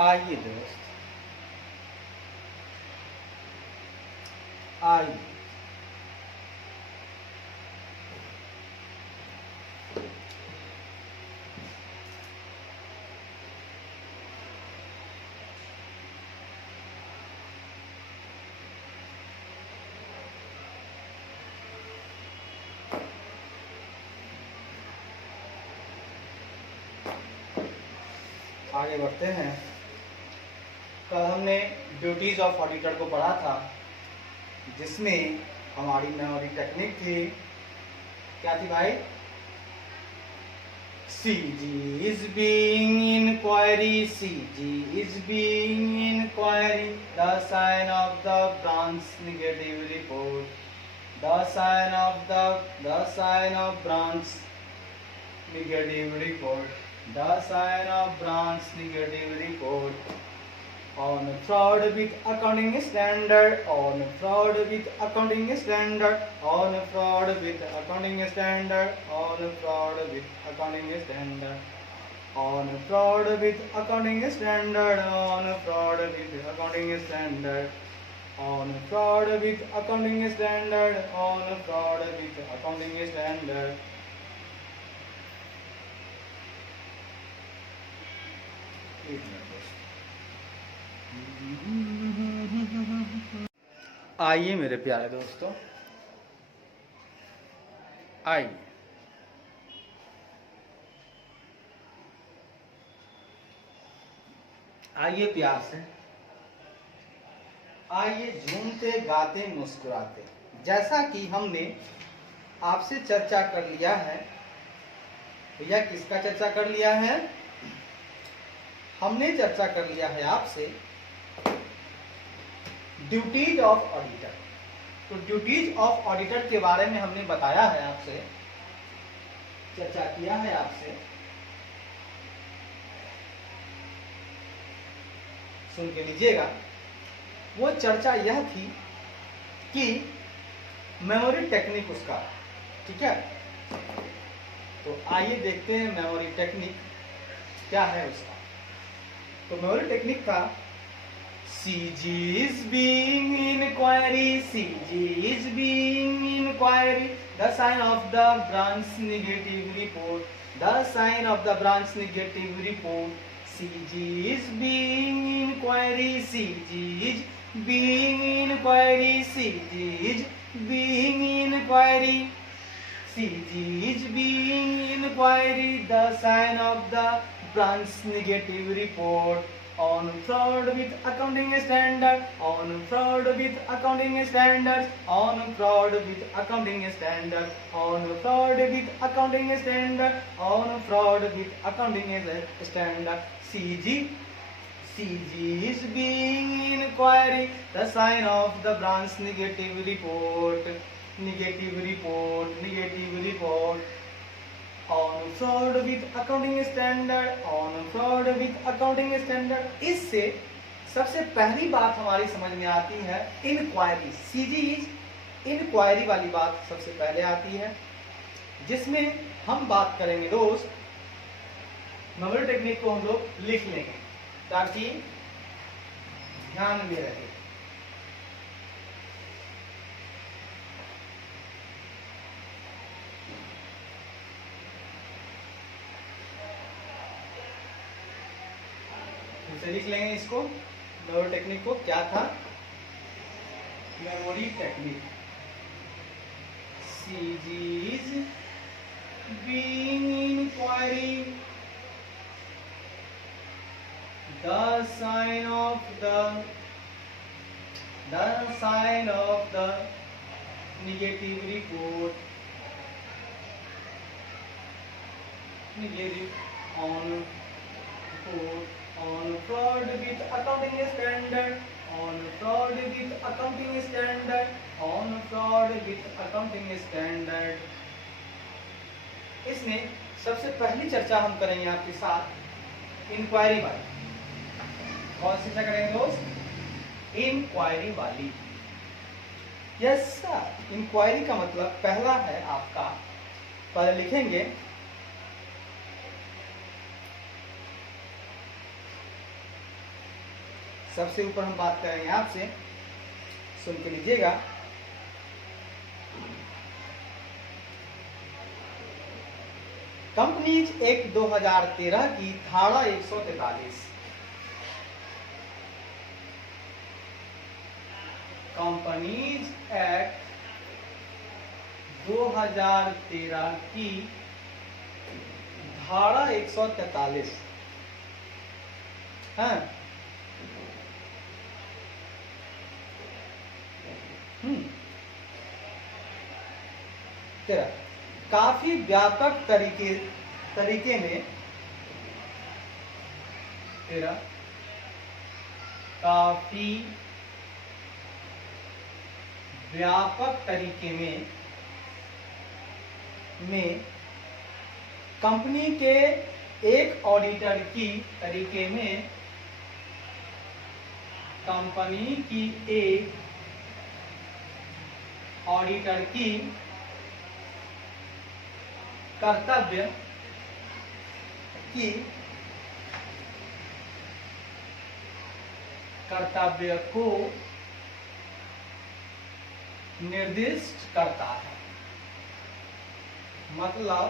आइए दोस्त, आइए आगे बढ़ते हैं। कल हमने ड्यूटीज ऑफ ऑडिटर को पढ़ा था, जिसमें हमारी मेमोरी टेक्निक थी। क्या थी भाई? CG is being inquiry, CG is being inquiry, the sign of the branch negative report, the sign of branch negative report, the sign of branch negative report. On fraud with accounting standard, on fraud with accounting standard, on fraud with accounting standard, on fraud with accounting standard, on fraud with accounting standard, on fraud with accounting standard, on fraud with accounting standard, on fraud with accounting standard. आइए मेरे प्यारे दोस्तों, आइए आइए प्यार से, आइए झूमते गाते मुस्कुराते। जैसा कि हमने आपसे चर्चा कर लिया है, भैया किसका चर्चा कर लिया है? हमने चर्चा कर लिया है आपसे ड्यूटीज ऑफ ऑडिटर। तो ड्यूटीज ऑफ ऑडिटर के बारे में हमने बताया है, आपसे चर्चा किया है आपसे। सुन के लीजिएगा। वो चर्चा यह थी कि मेमोरी टेक्निक उसका, ठीक है? तो आइए देखते हैं मेमोरी टेक्निक क्या है उसका। तो मेमोरी टेक्निक का CG is being inquiry, CG is being inquiry, the sign of the branch negative report, the sign of the branch negative report. CG is being inquiry, CG is being inquiry, CG is being inquiry, CG is being inquiry, the sign of the branch negative report. On fraud with accounting standard, on fraud with accounting standards, on fraud with accounting standard, on fraud with accounting standard, on fraud with accounting standard. CG is being inquiry, the sign of the branch negative report, negative report, negative report. On fraud with accounting standard, on fraud with accounting standard। इससे सबसे पहली बात हमारी समझ में आती है inquiry. CG inquiry वाली बात सबसे पहले आती है, जिसमें हम बात करेंगे दोस्त, मेमोरी टेक्निक को हम लोग लिख लेंगे ताकि ध्यान में रहे। लिख लेंगे इसको, मेमोरी टेक्निक को। क्या था memory technique? CG is being inquiry, the sign of the negative report, negative on report, on fraud with accounting standard, on fraud with accounting standard, on fraud with accounting standard। इसमें सबसे पहली चर्चा हम करेंगे आपके साथ इंक्वायरी वाली। कौन सी चर्चा करेंगे दोस्त? इंक्वायरी वाली। Yes sir. इंक्वायरी का मतलब पहला है आपका, पहले लिखेंगे सबसे ऊपर हम बात करेंगे आपसे, सुन के लीजिएगा। कंपनीज एक्ट 2013 की धारा 143, कंपनीज एक्ट 2013 की धारा 143 है। तेरा काफी व्यापक तरीके में, तेरा काफी व्यापक तरीके में कंपनी के एक ऑडिटर की तरीके में कंपनी की एक ऑडिटर की कर्तव्य को निर्दिष्ट करता है, मतलब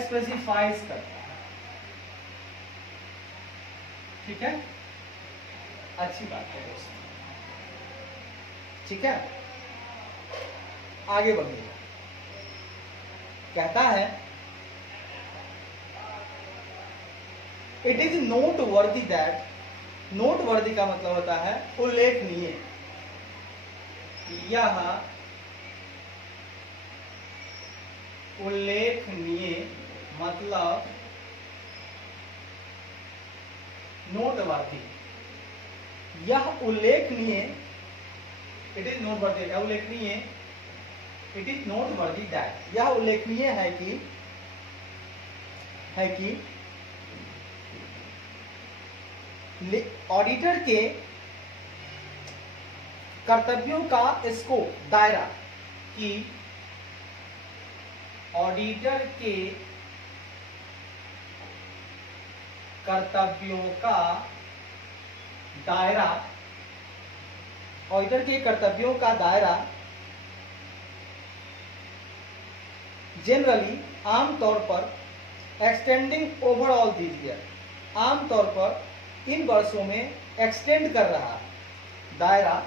स्पेसिफाइज करता है। ठीक है, अच्छी बात है दोस्तों। ठीक है, आगे बढ़िए। कहता है इट इज नोट वर्दी दैट, नोट वर्दी का मतलब होता है उल्लेखनीय, यह उल्लेखनीय मतलब नोटवर्दी, यह उल्लेखनीय, इट इज नोटवर्दी, यह उल्लेखनीय, इट इज नोटवर्दी दैट, यह उल्लेखनीय है कि ऑडिटर के कर्तव्यों का स्कोप, दायरा, कि ऑडिटर के कर्तव्यों का दायरा, ऑडिटर के कर्तव्यों का दायरा जनरली, आमतौर पर, एक्सटेंडिंग ओवरऑल दीज ईयर, आमतौर पर इन वर्षों में एक्सटेंड कर रहा है, दायरा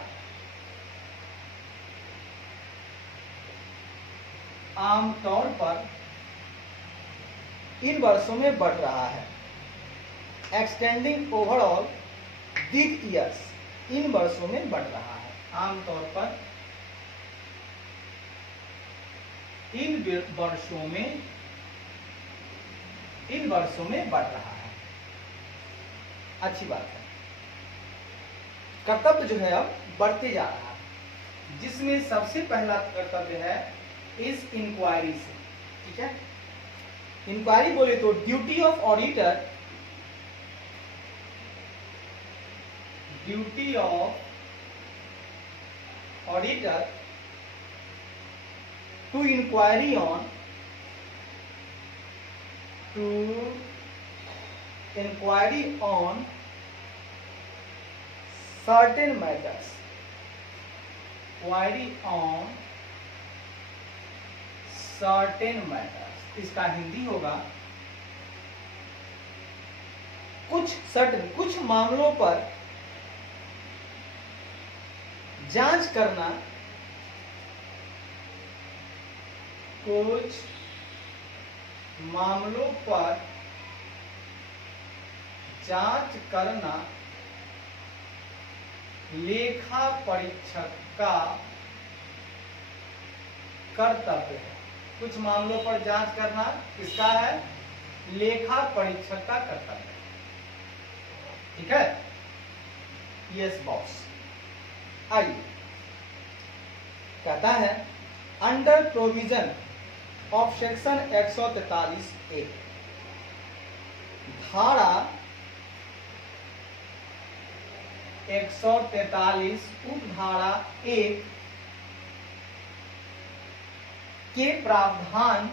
आमतौर पर इन वर्षों में बढ़ रहा है, एक्सटेंडिंग ओवरऑल दीज ईयर्स, इन वर्षों में बढ़ रहा है, आमतौर पर इन वर्षों में बढ़ रहा है। अच्छी बात है। कर्तव्य जो है अब बढ़ते जा रहा है, जिसमें सबसे पहला कर्तव्य है इस इंक्वायरी से। ठीक है, इंक्वायरी बोले तो duty of auditor, duty of auditor to inquiry on, to inquiry on certain matters, query on certain matters, इसका हिंदी होगा कुछ मामलों पर जांच करना, कुछ मामलों पर जांच करना लेखा परीक्षक का कर्तव्य है। कुछ मामलों पर जांच करना किसका है? लेखा परीक्षक का कर्तव्य है। ठीक है, यस बॉस। आइए, कहता है under provision of section 143A, धारा 143 उपधारा 1 के प्रावधान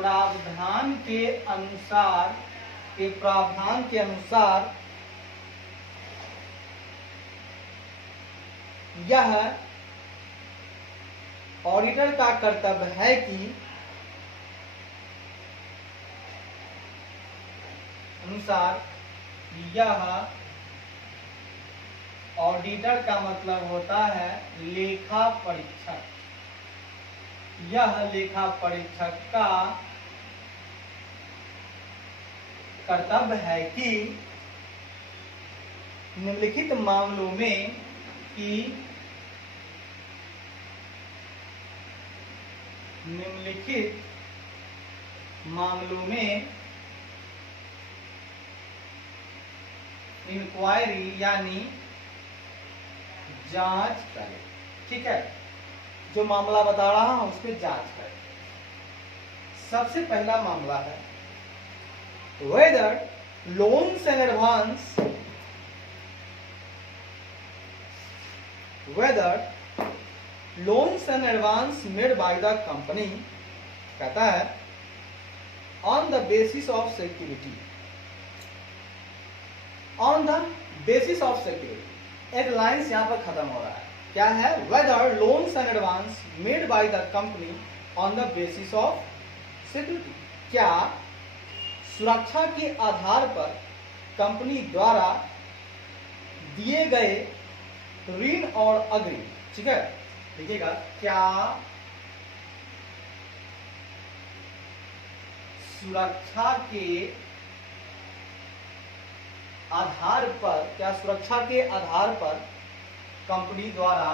प्रावधान के अनुसार यह ऑडिटर का कर्तव्य है कि ऑडिटर का मतलब होता है लेखा परीक्षक। यह लेखा परीक्षक का कर्तव्य है कि निम्नलिखित मामलों में इंक्वायरी यानी जांच करें। ठीक है, जो मामला बता रहा हूं उस पर जांच करें। सबसे पहला मामला है whether loans and advance made by the company, कहता है on the basis of security. एक लाइन यहां पर खत्म हो रहा है। क्या है? Whether loans and advance made by the company on the basis of security. क्या सुरक्षा के आधार पर कंपनी द्वारा दिए गए ऋण और अग्रिम, ठीक है, देखिएगा, क्या सुरक्षा के आधार पर कंपनी द्वारा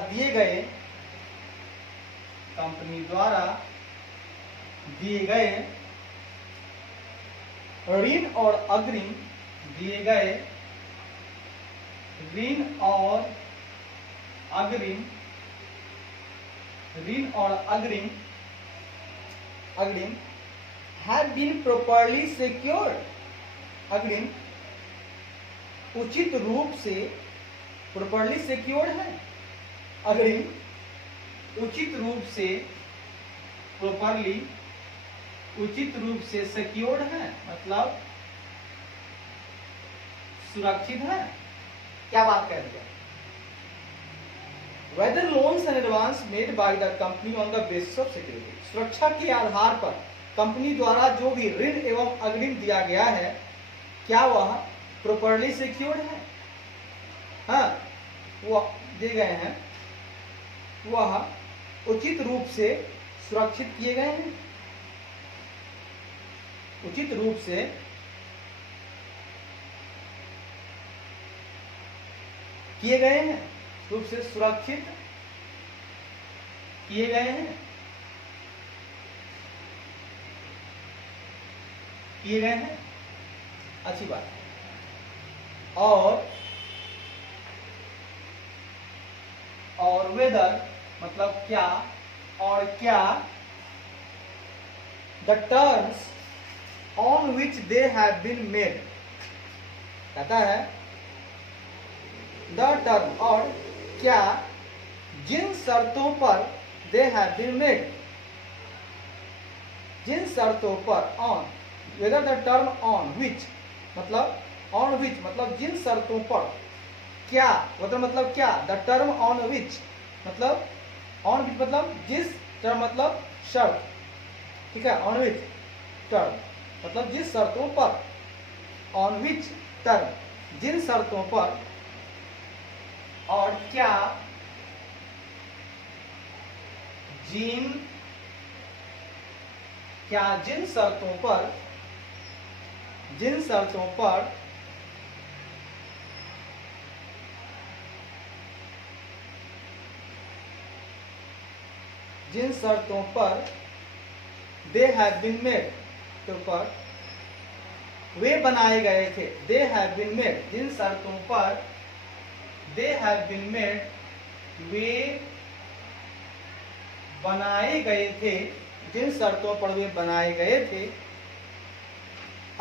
दिए गए ऋण और अग्रिम have been properly secured। अग्रिम उचित रूप से properly secured है। अग्रिम उचित रूप से secured है, मतलब सुरक्षित है। क्या बात कर रही है? Whether loans and advance made by the company on the basis of security, सुरक्षा के आधार पर कंपनी द्वारा जो भी ऋण एवं अग्रिम दिया गया है, क्या वह प्रॉपर्ली सिक्योर्ड है? हाँ, वह दिए गए हैं, वह उचित रूप से सुरक्षित किए गए हैं। उचित रूप से किए गए हैं, रूप से सुरक्षित किए गए हैं, अच्छी बात है। और वेदर मतलब क्या, और क्या the terms on which they have been made, कहता है द टर्म, और क्या जिन शर्तों पर दे हैव बीन मेड, जिन शर्तों पर, on whether the term on which मतलब जिन शर्तों पर, क्या मतलब क्या, द टर्म ऑन विच मतलब जिस टर्म मतलब शर्त, ठीक है, ऑन विच टर्म मतलब जिस शर्तों पर, ऑन विच टर्म जिन शर्तों पर, और क्या जिन शर्तों पर दे हैव बीन मेड, तो पर वे बनाए गए थे, दे हैव बीन मेड, जिन शर्तों पर दे हैव बीन मेड, वे बनाए गए थे, जिन शर्तों पर वे बनाए गए थे,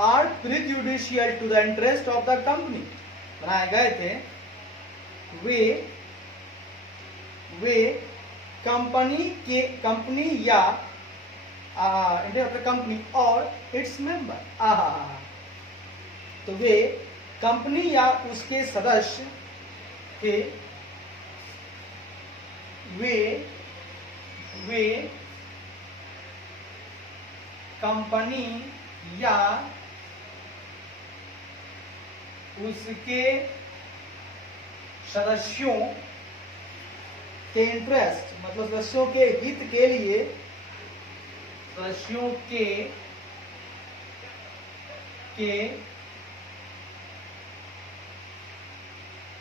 are prejudicial to the interest of the company, बनाए गए थे वे कंपनी या कंपनी और इट्स मेंबर, तो वे कंपनी या उसके सदस्य के वे कंपनी या उसके सदस्यों के इंटरेस्ट, मतलब सदस्यों के हित के लिए, सदस्यों के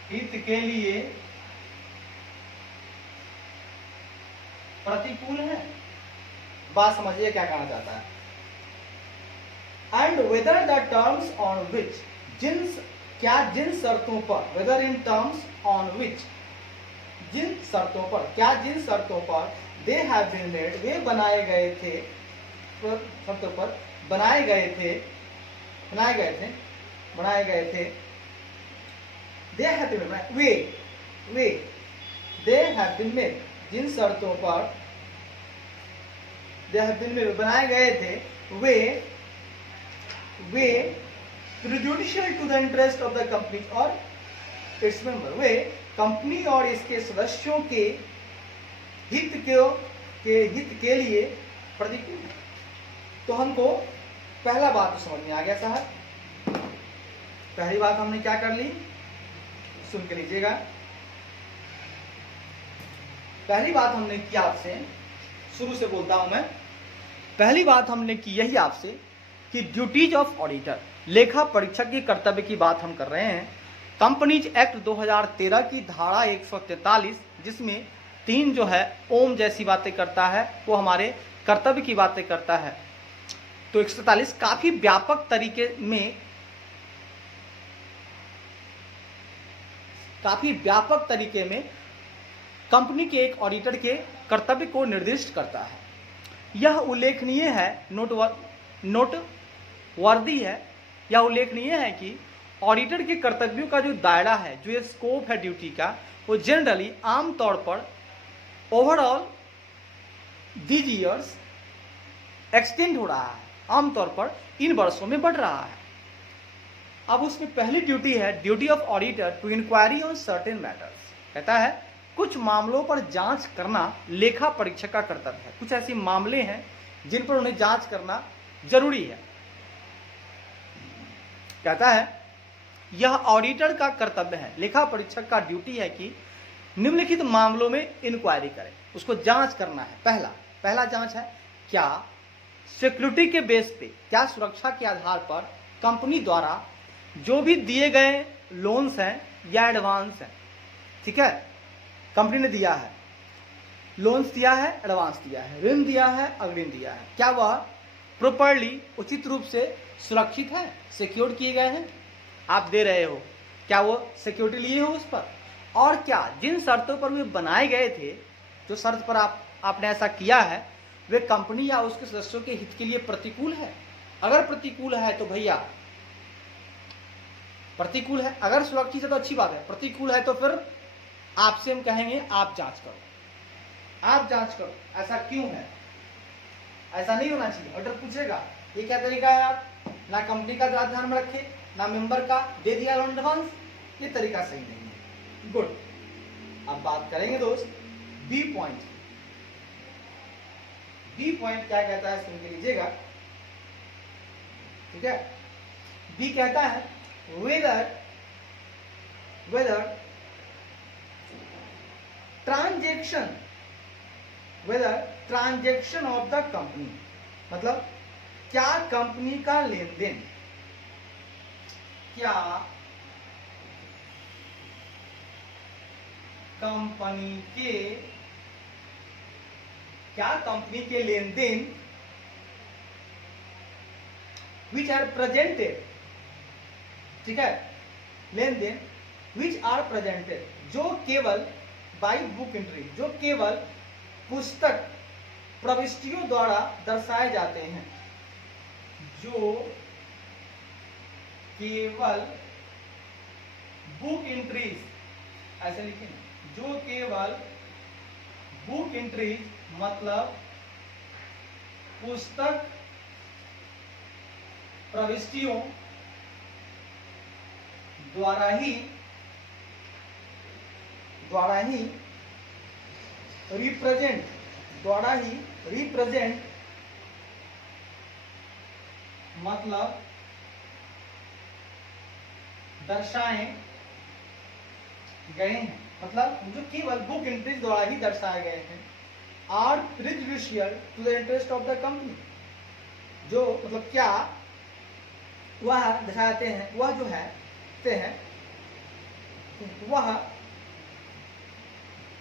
हित के लिए प्रतिकूल है। बात समझिए क्या कहना चाहता है। And whether the terms on which, जिन शर्तों पर, whether in terms on which, जिन शर्तों पर दे हैव बीन मेड, वे बनाए गए थे, शर्तों पर बनाए गए थे, they have been made, they have been made, जिन शर्तों पर दे हैव बीन मेड बनाए गए थे, वे prejudicial to the interest of the company और its member, वे कंपनी और इसके सदस्यों के हित के लिए प्रतिकूल है। तो हमको पहला बात तो समझ में आ गया साहब। पहली बात हमने क्या कर ली, सुन के लीजिएगा। पहली बात हमने की आपसे, शुरू से बोलता हूं मैं, पहली बात हमने की यही आपसे कि ड्यूटीज ऑफ ऑडिटर, लेखा परीक्षक के कर्तव्य की बात हम कर रहे हैं। कंपनीज एक्ट 2013 की धारा 143, जिसमें 3 जो है ओम जैसी बातें करता है, वो हमारे कर्तव्य की बातें करता है। तो 143 काफी व्यापक तरीके में कंपनी के एक ऑडिटर के कर्तव्य को निर्दिष्ट करता है। यह उल्लेखनीय है कि ऑडिटर के कर्तव्यों का जो दायरा है, जो ये स्कोप है ड्यूटी का, वो जनरली आमतौर पर ओवरऑल दीज ईयर्स एक्सटेंड हो रहा है, आमतौर पर इन वर्षों में बढ़ रहा है। अब उसमें पहली ड्यूटी है duty of auditor to inquiry on certain matters. कहता है कुछ मामलों पर जांच करना लेखा परीक्षक का कर्तव्य है। कुछ ऐसे मामले हैं जिन पर उन्हें जांच करना जरूरी है। कहता है यह ऑडिटर का कर्तव्य है, लेखा परीक्षक का ड्यूटी है कि निम्नलिखित मामलों में इंक्वायरी करें, उसको जांच करना है। पहला जांच है क्या सिक्योरिटी के बेस पे, क्या सुरक्षा के आधार पर कंपनी द्वारा जो भी दिए गए लोन्स हैं या एडवांस हैं, ठीक है, कंपनी ने दिया है, लोन्स दिया है, एडवांस दिया है, ऋण दिया है, अग्रिम दिया है, क्या वह प्रॉपर्ली उचित रूप से सुरक्षित है, सिक्योर किए गए हैं, आप दे रहे हो, क्या वो सिक्योरिटी लिए हो उस पर, और क्या जिन शर्तों पर वे बनाए गए थे, जो शर्त पर आपने ऐसा किया है, वे कंपनी या उसके सदस्यों के हित के लिए प्रतिकूल है। अगर प्रतिकूल है तो भैया प्रतिकूल है, अगर सुरक्षित है तो अच्छी बात है, प्रतिकूल है तो फिर आपसे हम कहेंगे आप जांच करो, ऐसा क्यों है, ऐसा नहीं होना चाहिए। ऑर्डर पूछेगा ये क्या तरीका है, आप ना कंपनी का ध्यान में रखे, ना मेंबर का, दे दिया लोन एडवांस, ये तरीका सही नहीं है। गुड, अब बात करेंगे दोस्त बी पॉइंट क्या कहता है, सुन के लीजिएगा, ठीक है। बी कहता है whether transaction of the company, मतलब क्या कंपनी का लेन देन, क्या कंपनी के लेन देन which are presented, ठीक है, लेन देन which are presented, जो केवल by book entry, जो केवल पुस्तक प्रविष्टियों द्वारा दर्शाए जाते हैं, जो केवल बुक एंट्रीज, ऐसे लिखें, जो केवल बुक एंट्रीज मतलब पुस्तक प्रविष्टियों द्वारा ही रिप्रेजेंट मतलब दर्शाए गए हैं, मतलब जो केवल बुक एंट्रीज द्वारा ही दर्शाए गए हैं, are prejudicial to the interest of the company, जो मतलब क्या वह दर्शाते हैं, वह जो है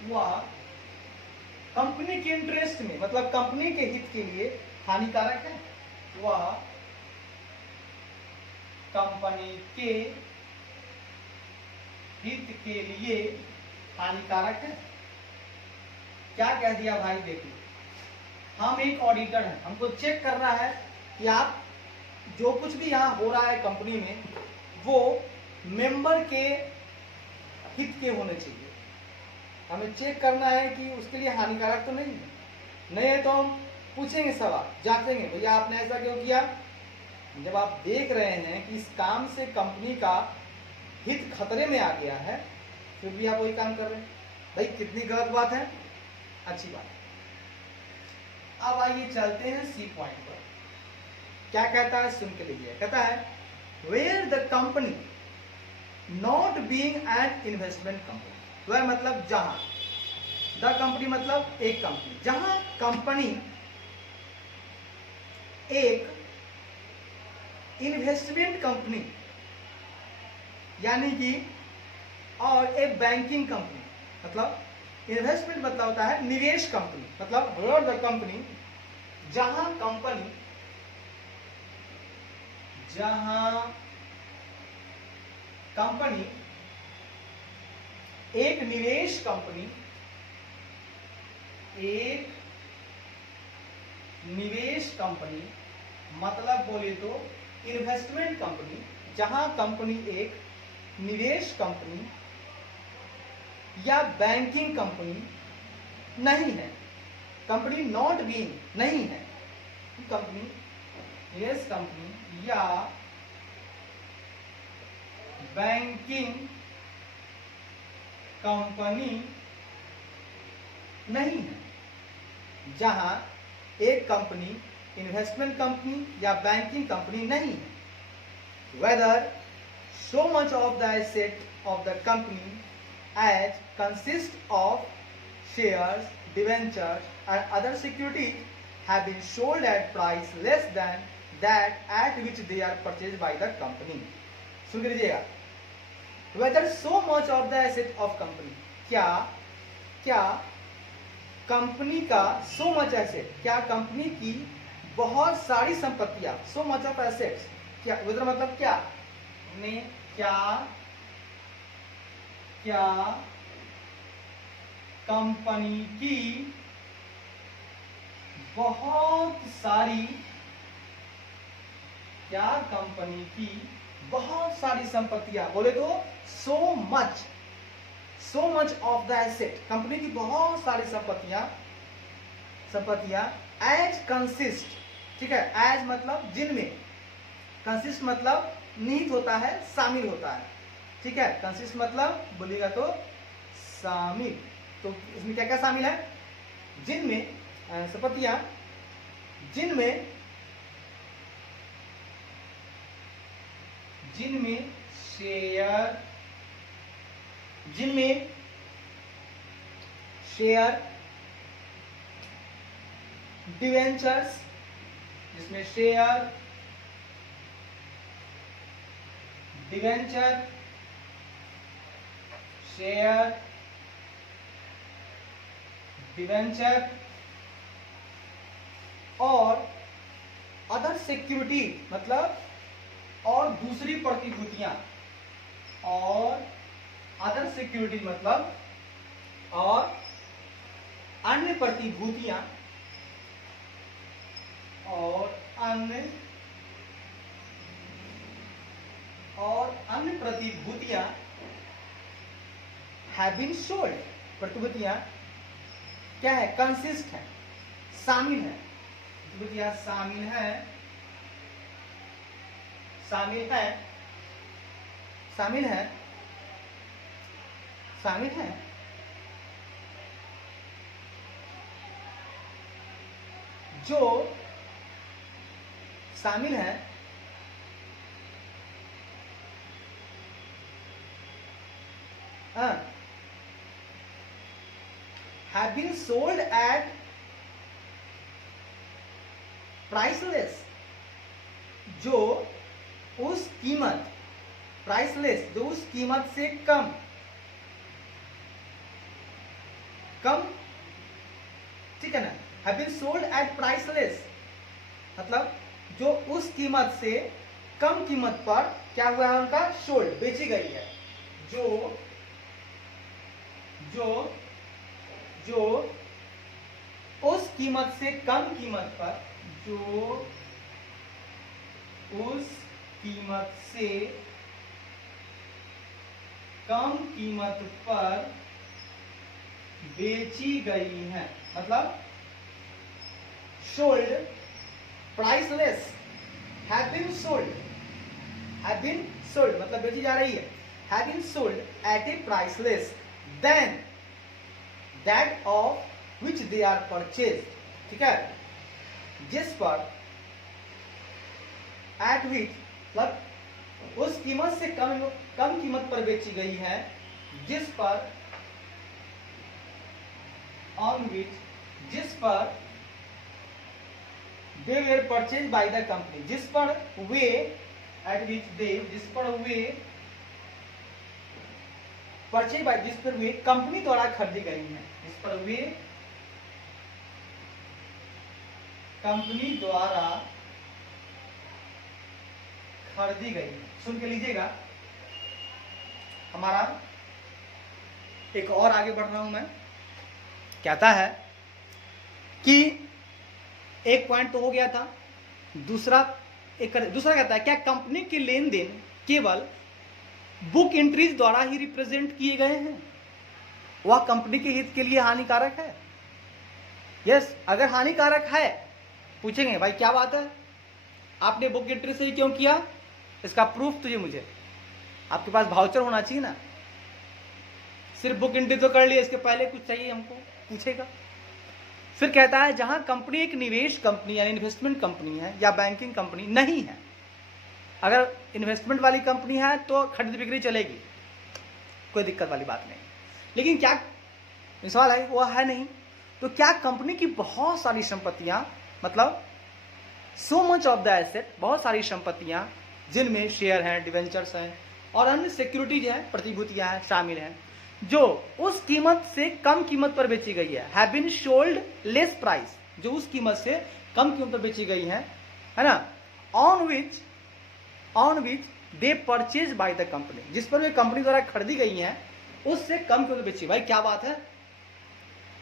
वह कंपनी के इंटरेस्ट में, मतलब कंपनी के हित के लिए हानिकारक है, वह कंपनी के हित के लिए हानिकारक है। क्या कह दिया भाई, देखिए हम एक ऑडिटर हैं, हमको चेक करना है कि आप जो कुछ भी यहाँ हो रहा है कंपनी में वो मेंबर के हित के होने चाहिए। हमें चेक करना है कि उसके लिए हानिकारक तो नहीं है, नहीं है तो हम पूछेंगे सवाल, जांचेंगे भैया आपने ऐसा क्यों किया। जब आप देख रहे हैं कि इस काम से कंपनी का हित खतरे में आ गया है, फिर भी आप वही काम कर रहे हैं, भाई कितनी गलत बात है, अच्छी बात है। अब आइए चलते हैं सी पॉइंट पर। क्या कहता है, सुन के लीजिए। कहता है where the company not being an investment company, वह मतलब जहां, द कंपनी मतलब एक कंपनी, जहां कंपनी एक इन्वेस्टमेंट कंपनी यानी कि और एक बैंकिंग कंपनी, मतलब इन्वेस्टमेंट मतलब होता है निवेश कंपनी, मतलब वेयर द कंपनी, जहां कंपनी एक निवेश कंपनी मतलब बोले तो इन्वेस्टमेंट कंपनी, जहां कंपनी एक निवेश कंपनी या बैंकिंग कंपनी नहीं है, कंपनी नॉट बीइंग नहीं है, कंपनी निवेश कंपनी या बैंकिंग कंपनी नहीं है, जहां एक कंपनी इन्वेस्टमेंट कंपनी या बैंकिंग कंपनी नहीं है, whether so much of the asset of the company as consists of shares, debentures and other securities have been sold at price less than that at which they are purchased by the company. सुन के लीजिएगा, whether so much of the asset of company, क्या company का so much asset, क्या company की बहुत सारी संपत्तियां, so much of assets, क्या whether मतलब क्या ने क्या कंपनी की बहुत सारी संपत्तियां, बोले तो so much of the asset, company की बहुत सारी संपत्तियां as consist, ठीक है, as मतलब जिनमें, कंसिस्ट मतलब निहित होता है, शामिल होता है, ठीक है, कंसिस्ट मतलब बोलिएगा तो शामिल, तो इसमें क्या क्या शामिल है, जिनमें संपत्तियां जिनमें शेयर डिवेंचर्स, जिसमें शेयर डिवेंचर और अदर सिक्योरिटी मतलब और दूसरी प्रतिभूतियां, और अदर सिक्योरिटी मतलब और अन्य प्रतिभूतियां, और अन्य प्रतिभूतियां हैव बीन सोल्ड, प्रतिभूतियां क्या है, कंसिस्ट है, शामिल है, प्रतिभूतियां शामिल है, शामिल है, शामिल है, शामिल है जो शामिल है have been sold at priceless, जो उस कीमत, प्राइसलेस जो उस कीमत से कम, ठीक है ना, have been sold at priceless मतलब जो उस कीमत से कम कीमत पर क्या हुआ है, उनका सोल्ड, बेची गई है, जो उस कीमत से कम कीमत पर, जो उस कीमत से कम कीमत पर बेची गई है, मतलब sold, priceless, have been sold, have been sold मतलब बेची जा रही है, have been sold at a priceless then that of which they are purchase, ठीक है, जिस पर, एट विच मतलब उस कीमत से कम कीमत पर बेची गई है, जिस पर, ऑन विच, जिस पर they were purchase by the company, जिस पर वे, एट विच दे, जिस पर वे परचेज बाय, जिस पर वे कंपनी द्वारा खरीदी गई हैं, जिस पर वे कंपनी द्वारा खरीदी गई है। सुन के लीजिएगा, हमारा एक और आगे बढ़ रहा हूं मैं, कहता है कि एक पॉइंट तो हो गया था, दूसरा कहता है क्या कंपनी के लेन देन केवल बुक एंट्रीज द्वारा ही रिप्रेजेंट किए गए हैं, वह कंपनी के हित के लिए हानिकारक है। यस, अगर हानिकारक है, पूछेंगे भाई क्या बात है, आपने बुक एंट्री से ही क्यों किया, इसका प्रूफ तुझे, मुझे आपके पास वाउचर होना चाहिए ना, सिर्फ बुक एंट्री तो कर लिया, इसके पहले कुछ चाहिए हमको, पूछेगा। फिर कहता है जहां कंपनी एक निवेश कंपनी यानी इन्वेस्टमेंट कंपनी है या बैंकिंग कंपनी नहीं है, अगर इन्वेस्टमेंट वाली कंपनी है तो खरीद बिक्री चलेगी, कोई दिक्कत वाली बात नहीं, लेकिन क्या सवाल है वो है नहीं, तो क्या कंपनी की बहुत सारी संपत्तियां, मतलब so much of the asset, बहुत सारी संपत्तियां जिनमें शेयर हैं, डिवेंचर्स हैं और अन्य सिक्योरिटीज हैं, प्रतिभूतियां हैं, शामिल हैं, जो उस कीमत से कम कीमत पर बेची गई है, have been sold less price, जो उस कीमत से कम कीमत पर बेची गई है ना, on which they purchase by the company, जिस पर वे कंपनी द्वारा खरीदी गई हैं, उससे कम कीमत पर बेची। भाई क्या बात है,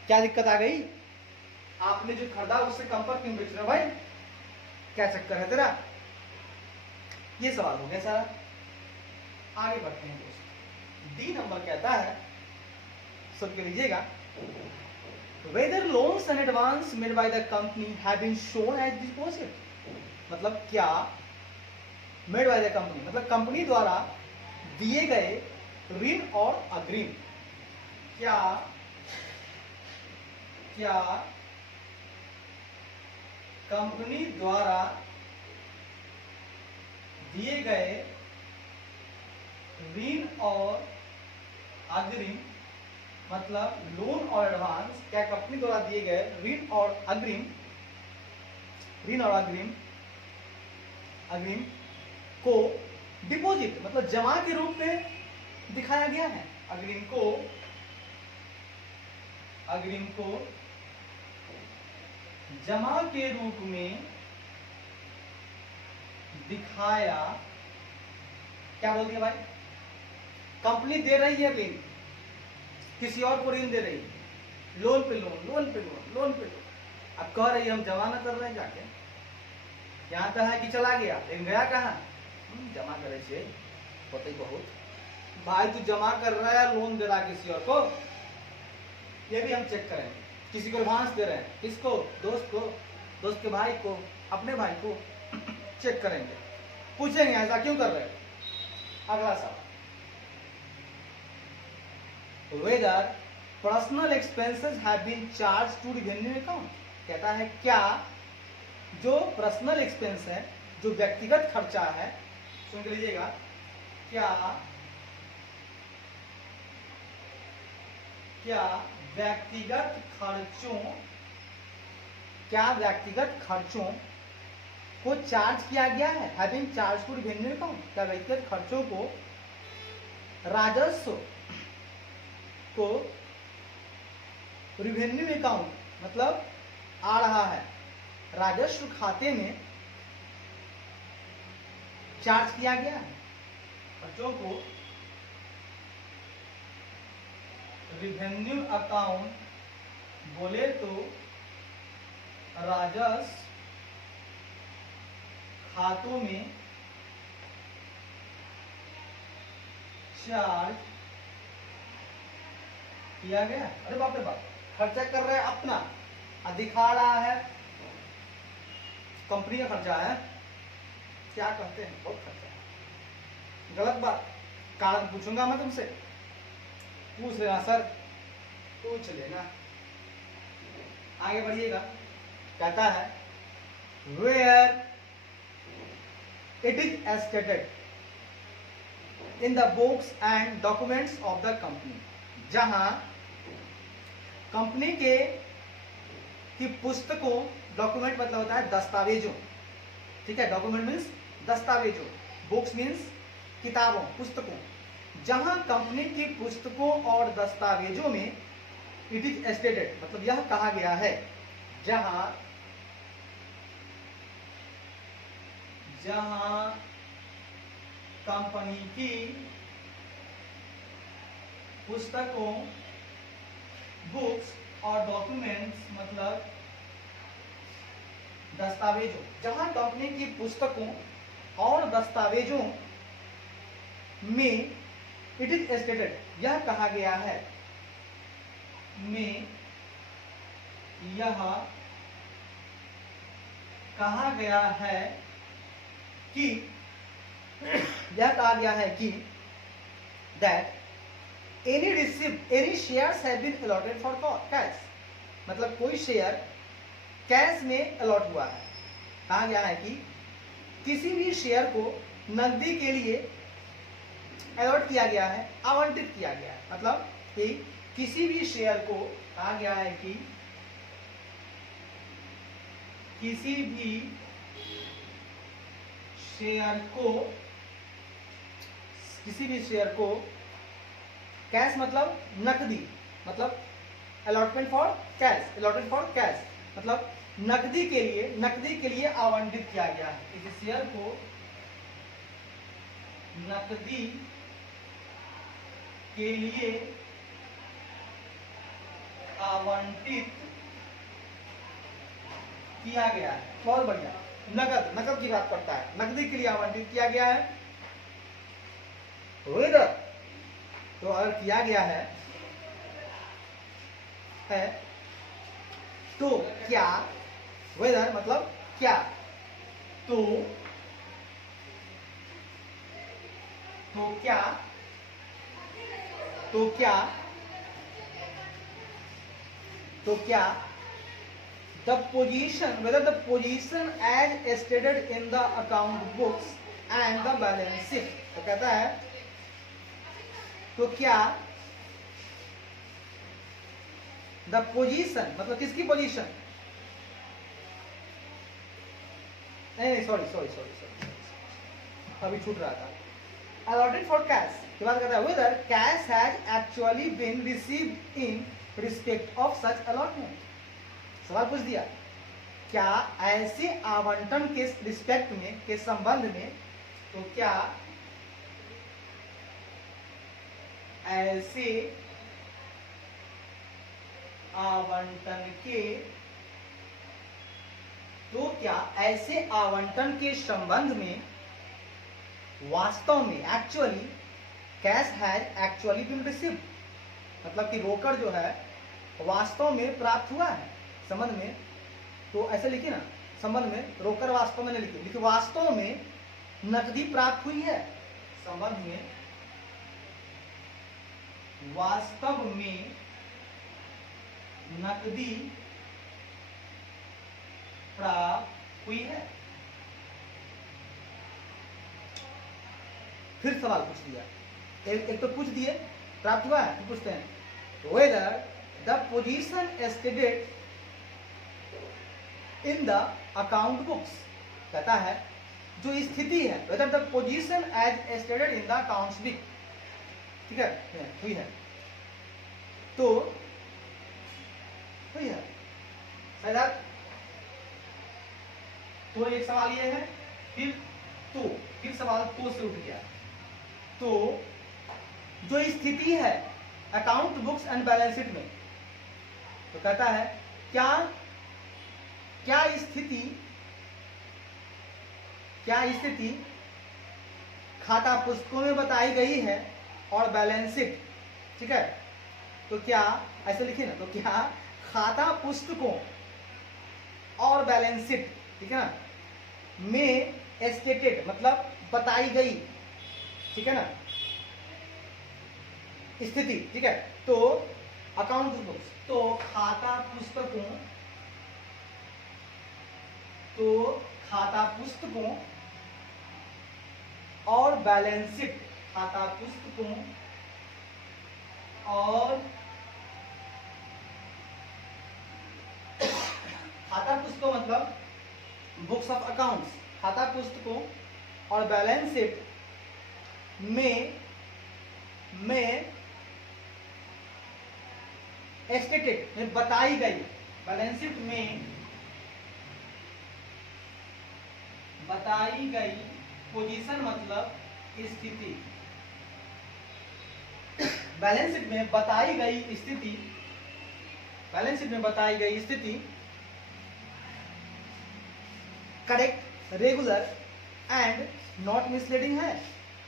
क्या दिक्कत आ गई, आपने जो खरीदा उससे कम पर क्यों बेच रहे हो भाई, क्या चक्कर है तेरा, ये सवाल हो गया सारा। आगे बढ़ते हैं दोस्त, डी नंबर कहता है, सुन के लीजिएगा, whether loans and advance made by the company have been shown as deposit, मतलब क्या मेड बाय द कंपनी मतलब कंपनी द्वारा दिए गए ऋण और अग्रिम, क्या कंपनी द्वारा दिए गए ऋण और अग्रिम, मतलब लोन और एडवांस, क्या कंपनी द्वारा दिए गए ऋण और अग्रिम को डिपॉजिट मतलब जमा के रूप में दिखाया गया है, अग्रिम को जमा के रूप में दिखाया, क्या बोल दिया भाई, कंपनी दे रही है ऋण, किसी और को ऋण दे रही है, लोन पे लोन, अब कह रही है हम जमा न कर रहे हैं, जाके यहाँ तो है कि चला गया, लेकिन गया कहाँ, जमा करे से होते बहुत, भाई तू जमा कर रहा है, लोन दे रहा है किसी और को, ये भी हम चेक करेंगे। किसी को एडवांस दे रहे हैं, किसको? दोस्त को, दोस्त के भाई को, अपने भाई को, चेक करेंगे, पूछेंगे ऐसा क्यों कर रहे हो। अगला सवाल, whether personal expenses have been charge to revenue account. कहता है क्या जो पर्सनल एक्सपेंस है, जो व्यक्तिगत खर्चा है, सुन के लीजिएगा, क्या व्यक्तिगत खर्चों को चार्ज किया गया है, having charge to revenue account. क्या व्यक्तिगत खर्चों को राजस्व को रेवेन्यू अकाउंट मतलब आ रहा है, राजस्व खाते में चार्ज किया गया है। खर्चों को रेवेन्यू अकाउंट बोले तो राजस्व खातों में चार्ज किया गया। अरे बाप रे बाप, खर्चा कर रहा है अपना, दिखा रहा है कंपनी का खर्चा है, क्या कहते हैं, बहुत खर्चा है, गलत बात। कारण पूछूंगा मैं तुमसे, पूछ लेना सर, पूछ लेना। आगे बढ़िएगा, कहता है where it is stated in the books and documents of the company, जहां कंपनी की पुस्तकों, डॉक्यूमेंट मतलब होता है दस्तावेजों, ठीक है, डॉक्यूमेंट मीन्स दस्तावेजों, बुक्स मीन्स किताबों, पुस्तकों, जहां कंपनी की पुस्तकों और दस्तावेजों में इट इज स्टेटेड मतलब यह कहा गया है, जहां कंपनी की पुस्तकों, बुक्स और डॉक्यूमेंट्स मतलब दस्तावेजों, जहां कंपनी की पुस्तकों और दस्तावेजों में इट इज स्टेटेड यह कहा गया है, में यह कहा गया है कि that any shares have been allotted for cash, मतलब कोई शेयर कैश में अलॉट हुआ है। कहा गया है कि किसी भी शेयर को नकदी के लिए अलॉट किया गया है, आवंटित किया गया है, मतलब कि किसी भी शेयर को कहा गया है कि किसी भी शेयर को कैश मतलब नकदी, मतलब अलॉटमेंट फॉर कैश मतलब नकदी के लिए आवंटित किया गया है। इस शेयर को नकदी के लिए आवंटित किया गया है। बहुत बढ़िया, नकद की बात करता है, नकदी के लिए आवंटित किया गया है। तो अगर किया गया है तो क्या, वेदर मतलब क्या, तो क्या whether the position as stated in the account books and the balance sheet, तो कहता है तो क्या द पोजीशन मतलब किसकी पोजीशन, नहीं सॉरी अभी छूट रहा था, allotted for cash के बाद कहता है whether cash has actually been received in respect of such allotment। सवाल पूछ दिया, क्या ऐसे आवंटन के रिस्पेक्ट में, के संबंध में, तो क्या ऐसे आवंटन के संबंध में वास्तव में, actually cash has actually been received, मतलब कि रोकड़ जो है वास्तव में प्राप्त हुआ है। संबंध में तो ऐसे लिखिए ना, संबंध में रोकड़ वास्तव में नहीं लिखिए, लिखिए वास्तव में नकदी प्राप्त हुई है। संबंध में वास्तव में नकदी प्राप्त हुई है। फिर सवाल पूछ दिया, एक तो पूछ दिए प्राप्त हुआ है, पूछते हैं whether the position as stated in the account books, कहता है जो स्थिति है, whether the position as stated in the accounts book, ठीक है, हुई है, तो हुई है सही। तो एक सवाल ये है, फिर सवाल तो से उठ गया। तो जो स्थिति है account books and balance sheet में, तो कहता है क्या स्थिति खाता पुस्तकों में बताई गई है और बैलेंस शीट, ठीक है, तो क्या ऐसे लिखिए ना, तो क्या खाता पुस्तकों और बैलेंस शीट, ठीक है ना, में एस्टेटेड मतलब बताई गई, ठीक है ना, स्थिति, ठीक है, तो अकाउंट बुक्स, तो खाता पुस्तकों और बैलेंस शीट, खाता पुस्तकों और खाता पुस्तकों मतलब बुक्स ऑफ अकाउंट्स, खाता पुस्तकों और बैलेंस शीट में एस्टेटेड में बताई गई, बैलेंस शीट में बताई गई पोजीशन मतलब स्थिति, बैलेंस शीट में बताई गई स्थिति, बैलेंस शीट में बताई गई स्थिति correct, regular and not misleading है,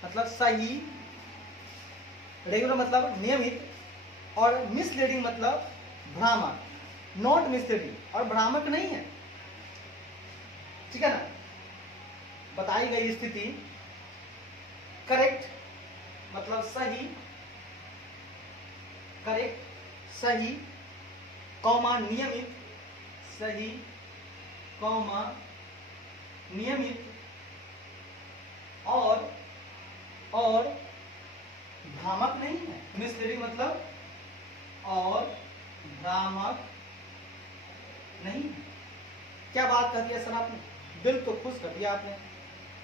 मतलब सही, रेगुलर मतलब नियमित और मिसलीडिंग मतलब भ्रामक, नॉट मिसलीडिंग और भ्रामक नहीं है, ठीक है ना। बताई गई स्थिति करेक्ट मतलब सही, करेक्ट सही, कॉमा नियमित, सही कॉमा नियमित और भ्रामक नहीं है, मिसलीडिंग मतलब और भ्रामक नहीं है। क्या बात कर दिया सर आपने, दिल तो खुश कर दिया आपने,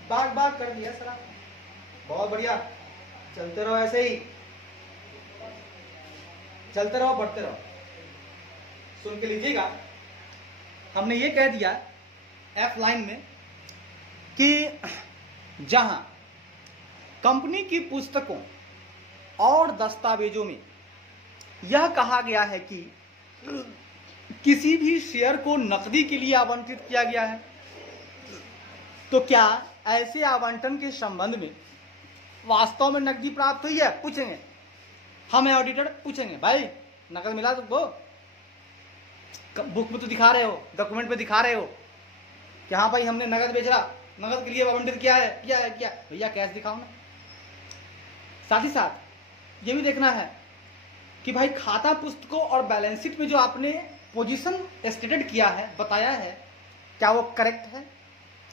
बात कर दिया सर आपने, बहुत बढ़िया, चलते रहो ऐसे ही, चलते रहो, बढ़ते रहो। सुन के लीजिएगा, हमने ये कह दिया एफ लाइन में कि जहां कंपनी की पुस्तकों और दस्तावेजों में यह कहा गया है कि किसी भी शेयर को नकदी के लिए आवंटित किया गया है, तो क्या ऐसे आवंटन के संबंध में वास्तव में नकदी प्राप्त हुई है, पूछेंगे हमें ऑडिटर, पूछेंगे भाई नकद मिला तुमको, बुक में तो दिखा रहे हो, डॉक्यूमेंट में दिखा रहे हो कि हाँ भाई हमने नकद बेचा, नकद के लिए आवंटित किया है, क्या भैया कैश दिखाओ ना। साथ ही साथ ये भी देखना है कि भाई खाता पुस्तकों और बैलेंस शीट में जो आपने पोजीशन स्टेटेड किया है, बताया है, क्या वो करेक्ट है,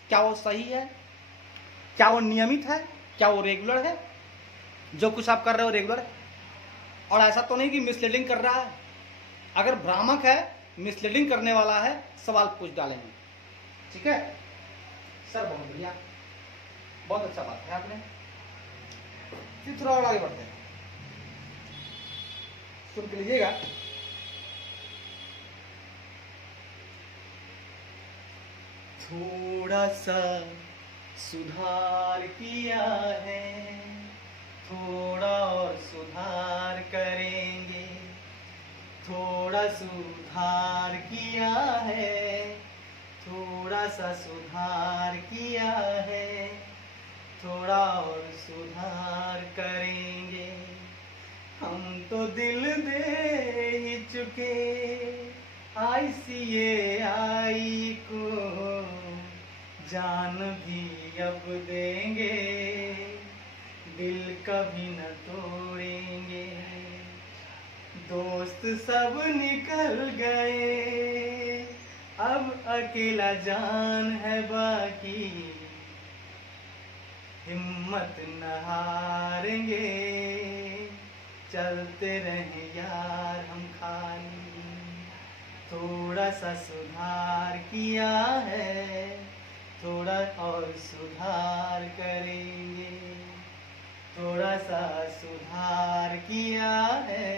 क्या वो सही है, क्या वो नियमित है, क्या वो रेगुलर है, जो कुछ आप कर रहे हो रेगुलर है, और ऐसा तो नहीं कि मिसलीडिंग कर रहा है। अगर भ्रामक है, मिसलीडिंग करने वाला है, सवाल पूछ डालेंगे, ठीक है सर, बहुत बढ़िया, बहुत अच्छा बात है आपने। फिर थोड़ा और आगे बढ़ते हैं, सुन के लीजिएगा। थोड़ा सा सुधार किया है, थोड़ा और सुधार करेंगे, थोड़ा सुधार किया है, थोड़ा सा सुधार किया है, थोड़ा और सुधार करेंगे। हम तो दिल दे ही चुके ICAI को, जान भी अब देंगे, दिल कभी न तोड़ेंगे। दोस्त सब निकल गए, अब अकेला जान है बाकी, हिम्मत न हारेंगे, चलते रहे यार हम खाली। थोड़ा सा सुधार किया है, थोड़ा और सुधार करेंगे। थोड़ा सा सुधार किया है,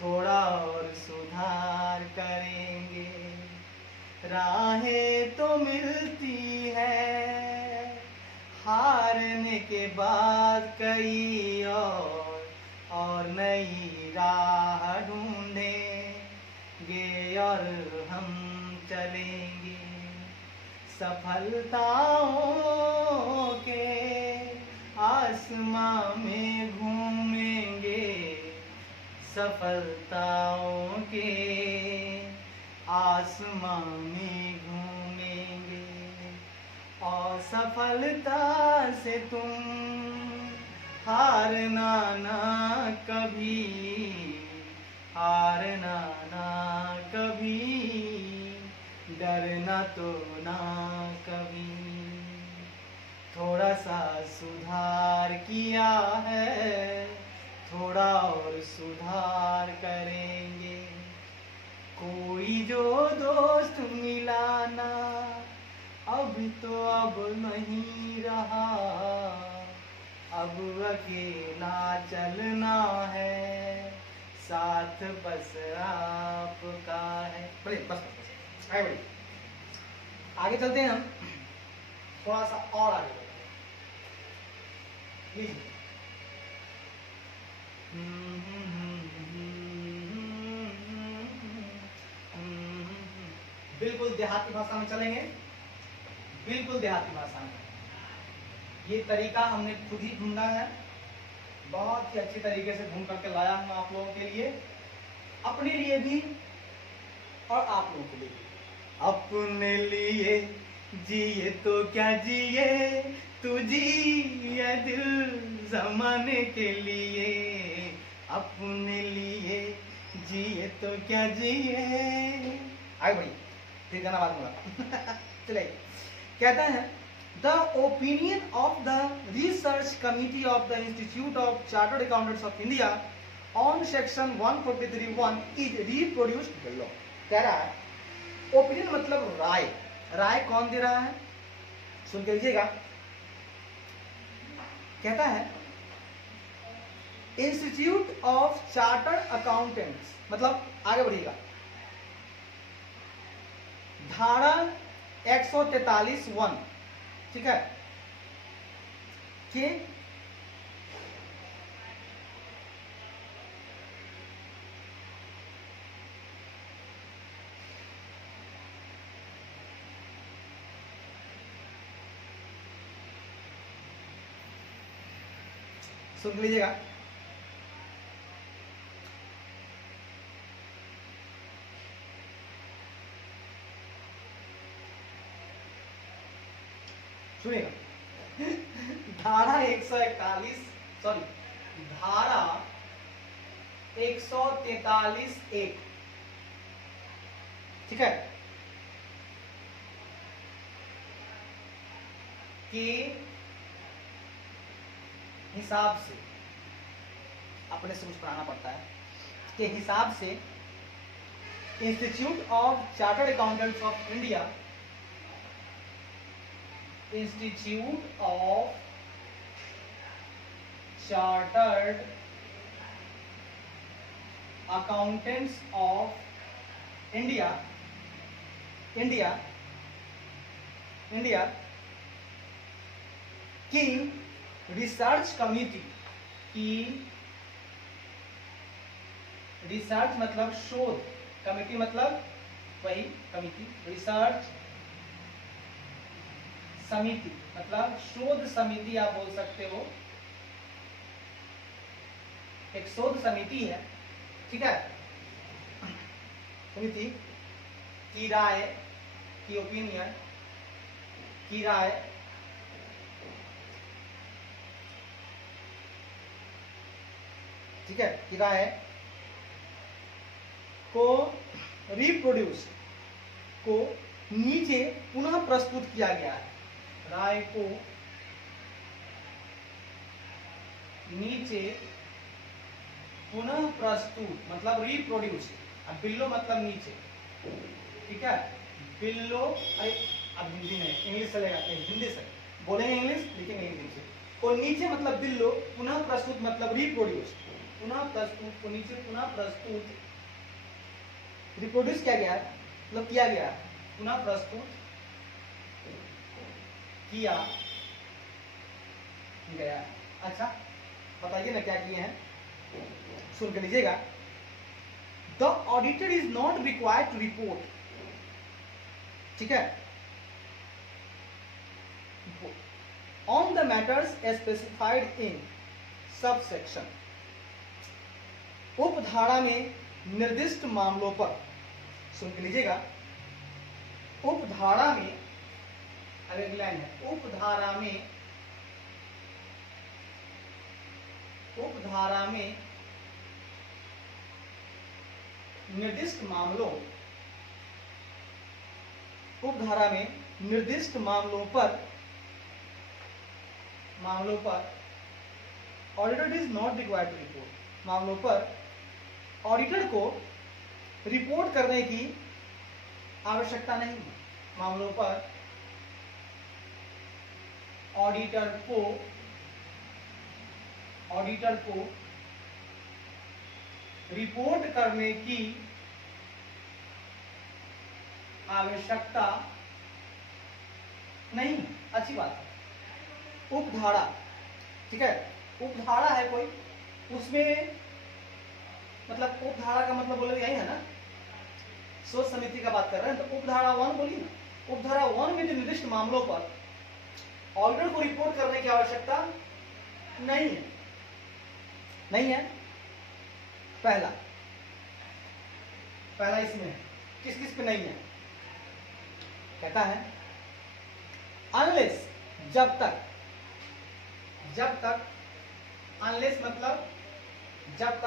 थोड़ा और सुधार करेंगे। राहें तो मिलती है हारने के बाद कई और नई राह ढूंढेंगे और हम चलेंगे। सफलताओं के आसमां में घूमेंगे, सफलताओं के आसमां में घूमेंगे। और सफलता से तुम हारना ना कभी, हारना ना कभी, डरना तो ना कभी। थोड़ा सा सुधार किया है, थोड़ा और सुधार करेंगे। कोई जो दोस्त मिला ना, अब नहीं रहा, अब अकेला चलना है, साथ बस आपका है। बस बस बस आगे बढ़िए, आगे चलते हैं हम, थोड़ा सा और आगे बढ़ते हैं। लीजिए, बिल्कुल देहाती भाषा में चलेंगे, बिल्कुल देहाती भाषा में। ये तरीका हमने खुद ही ढूंढा है, बहुत ही अच्छी तरीके से ढूंढ करके लाया हूं आप लोगों के लिए, अपने लिए भी और आप लोगों के लिए भी। अपने लिए जिए तो क्या जिए, तू जिए दिल जमाने के लिए। अपने लिए जिए तो क्या जिए। आगे बढ़िए, फिर गाना बाद में चलिए। कहता है, the opinion of the research committee of the institute of chartered accountants of India on section 143(1) is reproduced below. कह रहा है, ओपिनियन मतलब राय, राय कौन दे रहा है, सुन के लीजिएगा। कहता है, इंस्टीट्यूट ऑफ चार्टर्ड अकाउंटेंट्स, मतलब आगे बढ़िएगा, धारा 143(1), ठीक है, कि सुन लीजिएगा, सुनिएगा। धारा 141, सॉरी, धारा 143(1), ठीक है, के हिसाब से, अपने से कुछ पढ़ाना पड़ता है, के हिसाब से institute of chartered accountants of India, institute of chartered accountants of India, India की रिसर्च कमिटी की, रिसर्च मतलब शोध, कमिटी मतलब वही कमिटी, रिसर्च समिति, मतलब शोध समिति आप बोल सकते हो, एक शोध समिति है, ठीक है, समिति की राय, की ओपिनियन, की राय ठीक है, की राय को रिप्रोड्यूस, को नीचे पुनः प्रस्तुत किया गया है, राय को नीचे पुनः प्रस्तुत मतलब रिप्रोड्यूस, अब बिल्लो मतलब नीचे, ठीक है, बिल्लो, अरे अब हिंदी में, इंग्लिश चलेगा, हिंदी से बोलेंगे, इंग्लिश लिखेंगे इंग्लिश से, को नीचे मतलब बिल्लो, पुनः प्रस्तुत मतलब रिप्रोड्यूस, पुनः प्रस्तुत को नीचे पुनः प्रस्तुत, रिप्रोड्यूस किया गया मतलब किया गया, पुनः प्रस्तुत किया गया। अच्छा बताइए ना क्या किए हैं, सुन के लीजिएगा। The auditor is not required to report, ठीक है, on the matters specified in sub section, उपधारा में निर्दिष्ट मामलों पर, सुन के लीजिएगा, उपधारा में, अगली लाइन है, उपधारा में, उपधारा में निर्दिष्ट मामलों, उपधारा में निर्दिष्ट मामलों पर auditor is not required to report, मामलों पर ऑडिटर को रिपोर्ट करने की आवश्यकता नहीं है, मामलों पर ऑडिटर को रिपोर्ट करने की आवश्यकता नहीं। अच्छी बात है। उपधारा, ठीक है, उपधारा है कोई, उसमें मतलब उपधारा का मतलब बोले यही है ना, शोध समिति का बात कर रहे हैं, तो उपधारा 1 बोलिए ना, उपधारा 1 में जो निर्दिष्ट मामलों पर ऑडिटर को रिपोर्ट करने की आवश्यकता नहीं है, नहीं है। पहला इसमें है, किस किस पे नहीं है, कहता है अनलेस, जब तक, अनलेस मतलब जब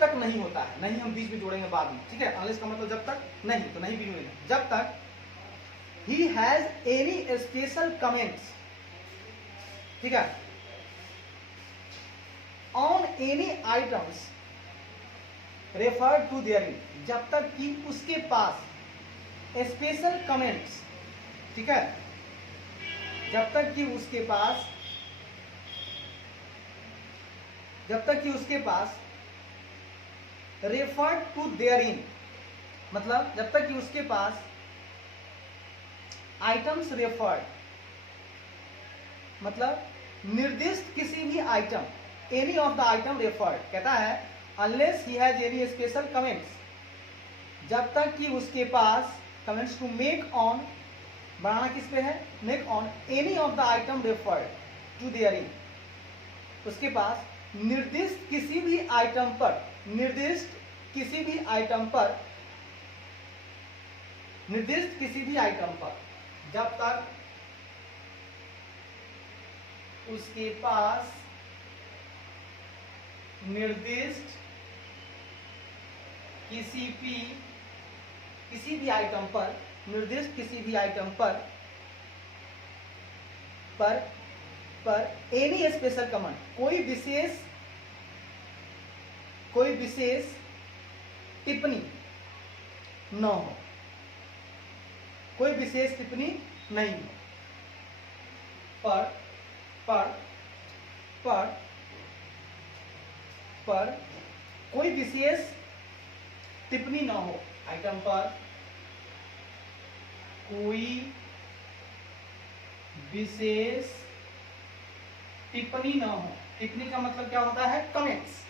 तक नहीं होता है, नहीं हम बीच में जोड़ेंगे बाद में, ठीक है, अनलेस का मतलब जब तक नहीं, तो नहीं बीच में, जब तक he has any special comments, ठीक है, on any items referred to therein, जब तक कि उसके पास स्पेशल कमेंट्स, ठीक है, जब तक कि उसके पास रेफर्ड टू देयरिन, मतलब जब तक कि उसके पास आइटम्स रेफर्ड मतलब निर्दिष्ट किसी भी item, any of the item referred, कहता है unless he has any special comments, जब तक कि उसके पास कमेंट्स टू मेक ऑन, बनाना किस पे है, make on any of the item referred to therein, उसके पास निर्दिष्ट किसी भी आइटम पर, निर्दिष्ट किसी भी आइटम पर, निर्दिष्ट किसी भी आइटम पर, जब तक उसके पास निर्दिष्ट किसी भी आइटम पर, निर्दिष्ट किसी भी आइटम पर एनी स्पेशल कमेंट, कोई विशेष टिप्पणी न हो, कोई विशेष टिप्पणी नहीं हो, पर कोई विशेष टिप्पणी न हो, आइटम पर कोई विशेष टिप्पणी न हो, टिप्पणी का मतलब क्या होता है, कमेंट्स,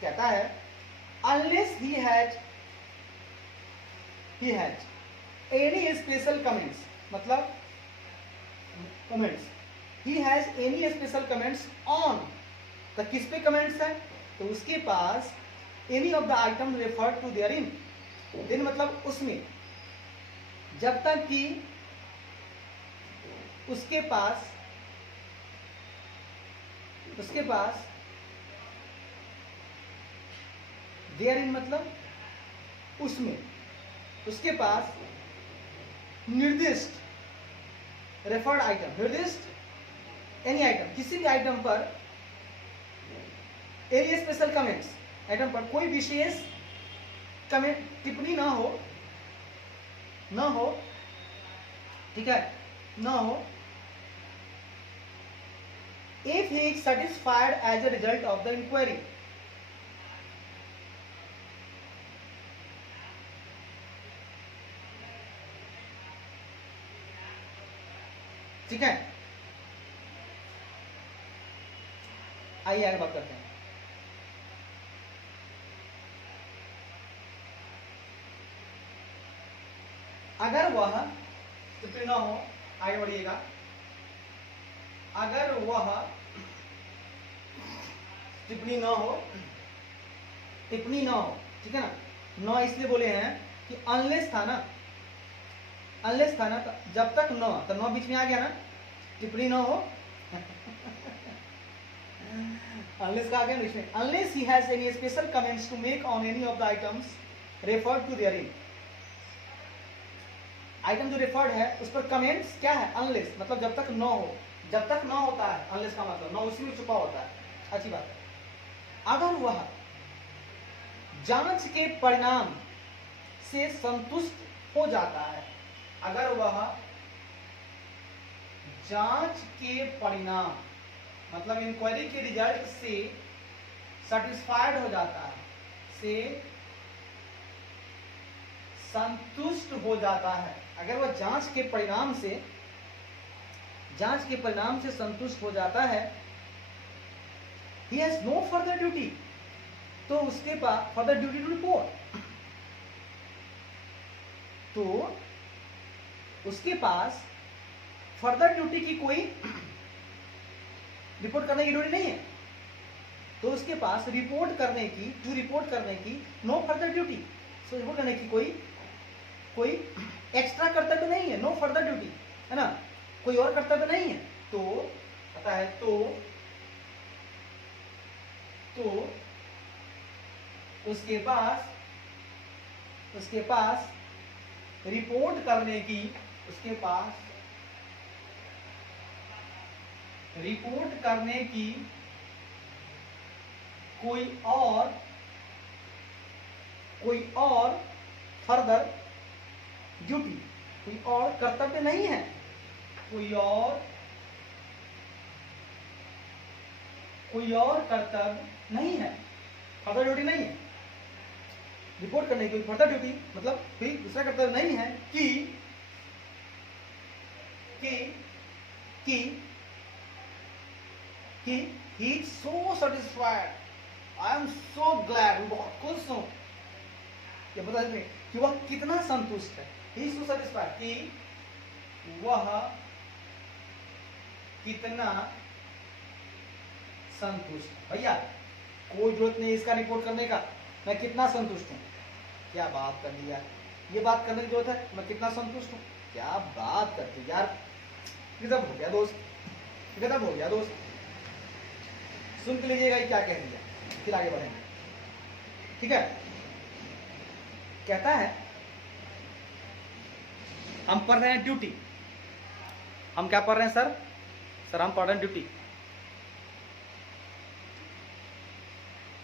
कहता है unless he has any special comments, मतलब comments, he has any special comments on, तो किस पे कमेंट्स है, तो उसके पास any of the item referred to therein, then मतलब उसमें, जब तक कि उसके पास देयर इन मतलब उसमें, उसके पास निर्दिष्ट रेफर्ड आइटम, निर्दिष्ट एनी आइटम, किसी भी आइटम पर, एनी स्पेशल कमेंट्स, आइटम पर कोई विशेष कमेंट टिप्पणी ना हो, ठीक है, ना हो, if he is satisfied as a result of the inquiry, ठीक है। आइए आगे बात करते हैं। अगर वह टिप्पणी ना हो, आगे बढ़िएगा, अगर वह टिप्पणी ना हो, ठीक है ना, नो इसलिए बोले हैं कि अनलेस था ना, तो जब तक नो, तो नो बीच में आ गया ना, टिप्पणी ना हो अनलेस का आ गया ना इसमें, unless he has any special comments to make on any of the items referred to therein, item जो रेफर्ड है उस पर कमेंट्स क्या है, अनलेस मतलब जब तक नो हो, जब तक नो होता है, अनलेस का मतलब नो उसी में छुपा होता है, अच्छी बात है। अगर वह जांच के परिणाम से संतुष्ट हो जाता है, अगर वह जांच के परिणाम मतलब इंक्वायरी के रिजल्ट से सेटिस्फाइड हो जाता है, से संतुष्ट हो जाता है, अगर वह जांच के परिणाम से संतुष्ट हो जाता है, he has no further duty, तो उसके पास further duty to report, तो उसके पास फर्दर ड्यूटी की कोई रिपोर्ट करने की ड्यूटी नहीं है, तो उसके पास रिपोर्ट करने की नो फर्दर ड्यूटी, सो रिपोर्ट करने की कोई एक्स्ट्रा कर्तव्य नहीं है, नो फर्दर ड्यूटी है ना, कोई और कर्तव्य नहीं है, तो पता है, तो उसके पास रिपोर्ट करने की कोई और फर्दर ड्यूटी, कोई और कर्तव्य नहीं है, कोई और कर्तव्य नहीं है, फर्दर ड्यूटी नहीं है, रिपोर्ट करने की फर्दर ड्यूटी मतलब कोई दूसरा कर्तव्य नहीं है कि he is so satisfied, I am so glad, मैं बहुत खुश हूं, ये बता दें कि वह कितना संतुष्ट है, he is so satisfied, कि वह कितना संतुष्ट है। भैया कोई जरूरत नहीं इसका रिपोर्ट करने का, मैं कितना संतुष्ट हूं, क्या बात कर दी यार, ये बात करने की जरूरत है, मैं कितना संतुष्ट हूं, क्या बात करती यार, गजब हो गया दोस्त, सुन के लीजिएगा ये क्या कह दिया, फिर आगे बढ़ेंगे, ठीक है। कहता है हम पढ़ रहे हैं ड्यूटी, हम क्या पढ़ रहे हैं सर हम पढ़ रहे हैं ड्यूटी,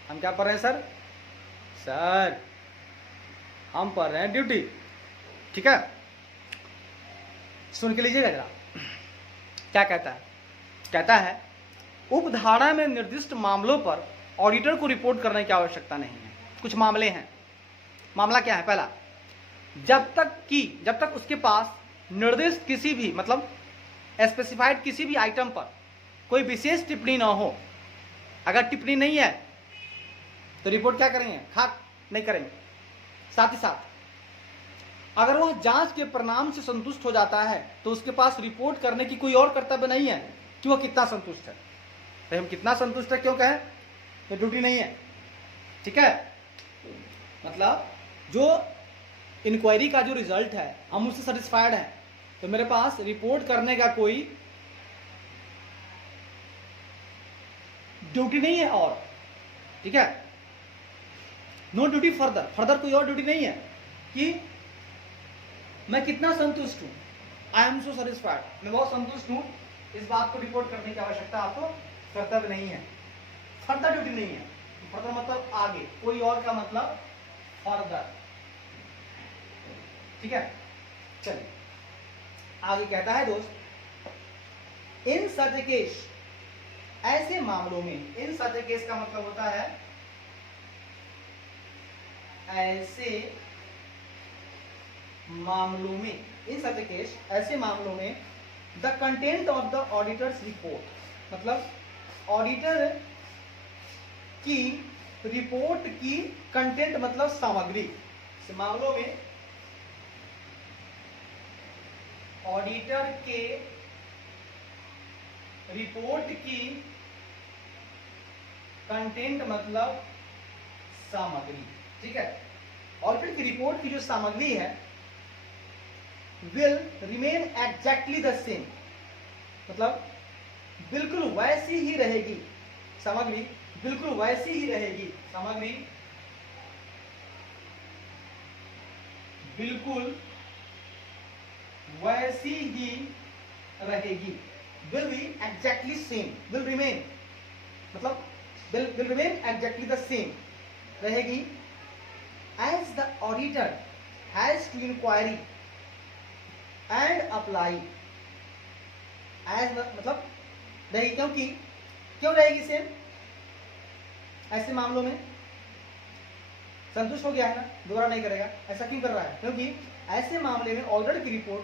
हम क्या पढ़ रहे हैं सर हम पढ़ रहे हैं ड्यूटी, ठीक है, सुन के लीजिएगा जरा, क्या कहता है उपधारा में निर्दिष्ट मामलों पर ऑडिटर को रिपोर्ट करने की आवश्यकता नहीं है। कुछ मामले हैं, मामला क्या है, पहला, जब तक उसके पास निर्दिष्ट किसी भी मतलब स्पेसिफाइड किसी भी आइटम पर कोई विशेष टिप्पणी ना हो, अगर टिप्पणी नहीं है तो रिपोर्ट क्या करेंगे, नहीं करेंगे। साथ ही साथ अगर वह जांच के परिणाम से संतुष्ट हो जाता है तो उसके पास रिपोर्ट करने की कोई और कर्तव्य नहीं है कि वह कितना संतुष्ट है। भाई हम कितना संतुष्ट है क्यों कहें, ये ड्यूटी नहीं है। ठीक है, मतलब जो इंक्वायरी का जो रिजल्ट है हम उससे सेटिस्फाइड हैं तो मेरे पास रिपोर्ट करने का कोई ड्यूटी नहीं है और। ठीक है, नो ड्यूटी फर्दर कोई और ड्यूटी नहीं है कि मैं कितना संतुष्ट हूं, आई एम सो सेटिस्फाइड, मैं बहुत संतुष्ट हूं, इस बात को रिपोर्ट करने की आवश्यकता आपको कर्तव्य नहीं है, फर्दर ड्यूटी नहीं है। फर्दर मतलब आगे, कोई और का मतलब फर्दर। ठीक है, चलिए आगे कहता है दोस्त, इन सच केस, ऐसे मामलों में, इन सच केस का मतलब होता है ऐसे मामलों में, इन सच केस ऐसे मामलों में the content of the auditor's report, मतलब ऑडिटर की रिपोर्ट की कंटेंट मतलब सामग्री, इस मामलों में ऑडिटर के रिपोर्ट की कंटेंट मतलब सामग्री। ठीक है, ऑडिटर की रिपोर्ट की जो सामग्री है will remain exactly the same, मतलब बिल्कुल वैसी ही रहेगी सामग्री, बिल्कुल वैसी ही रहेगी सामग्री, बिल्कुल वैसी ही रहेगी, will be exactly same, will remain मतलब will remain exactly the same रहेगी, as the auditor has to inquiry and apply, as मतलब रहेगी, क्योंकि क्यों रहेगी सेम, ऐसे मामलों में संतुष्ट हो गया है ना, दोबारा नहीं करेगा, ऐसा क्यों कर रहा है, क्योंकि ऐसे मामले में ऑडिटर की रिपोर्ट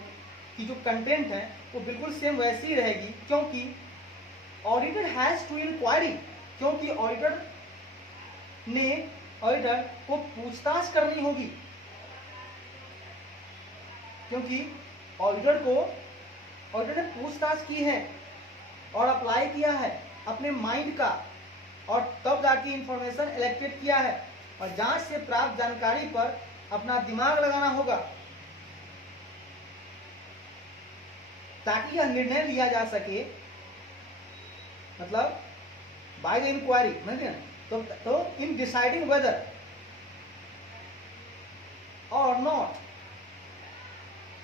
की जो कंटेंट है वो बिल्कुल सेम वैसी ही रहेगी, क्योंकि ऑडिटर हैज टू इंक्वायरी, क्योंकि ऑडिटर को पूछताछ करनी होगी, क्योंकि ऑडिटर ने पूछताछ की है और अप्लाई किया है अपने माइंड का, और तब जाके इंफॉर्मेशन इलेक्टेड किया है, और जांच से प्राप्त जानकारी पर अपना दिमाग लगाना होगा ताकि यह निर्णय लिया जा सके, मतलब बाय द इंक्वायरी, तो इन डिसाइडिंग वेदर और नॉट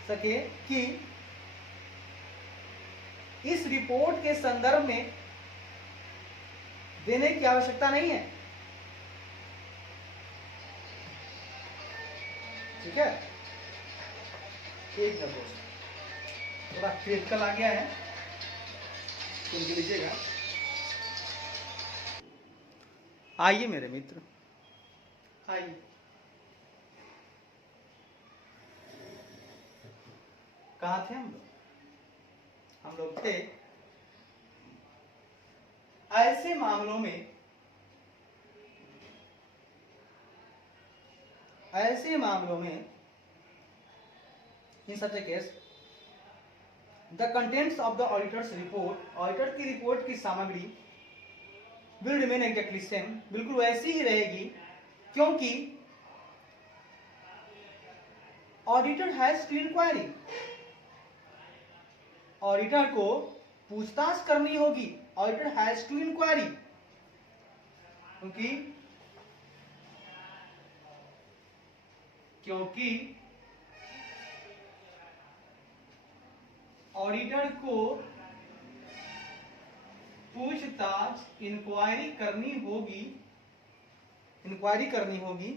सके कि इस रिपोर्ट के संदर्भ में देने की आवश्यकता नहीं है। ठीक है, एक दोस्त थोड़ा क्रिटिकल आ गया है, सुन के लीजिएगा। आइए मेरे मित्र, आइए, कहाँ थे हम लोग? हम लोग थे ऐसे मामलों में, ऐसे मामलों में in such case the contents of the auditor's report, auditor की रिपोर्ट की सामग्री विल रिमेन एग्जैक्टली सेम, बिल्कुल वैसी ही रहेगी, क्योंकि auditor has to inquiry, auditor को पूछताछ करनी होगी, ऑडिटर हैज टू इंक्वायरी, क्योंकि ऑडिटर को पूछताछ इंक्वायरी करनी होगी,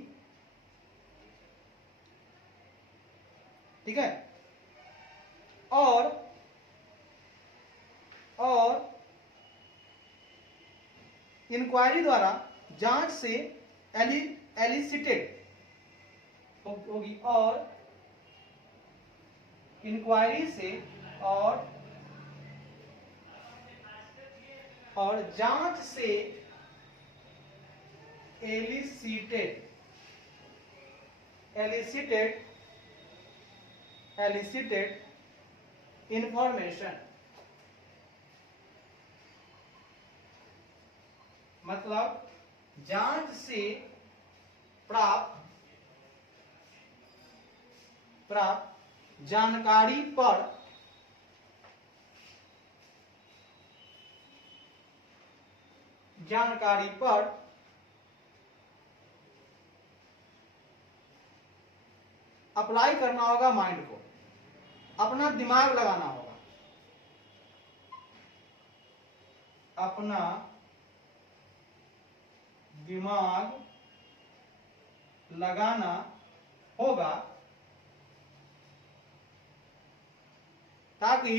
ठीक है, और इंक्वायरी द्वारा जांच से एलिसिटेड होगी, और इंक्वायरी से और जांच से एलिसिटेड एलिसिटेड इंफॉर्मेशन, मतलब जांच से प्राप्त जानकारी पर अप्लाई करना होगा माइंड को, अपना दिमाग लगाना होगा, अपना दिमाग लगाना होगा ताकि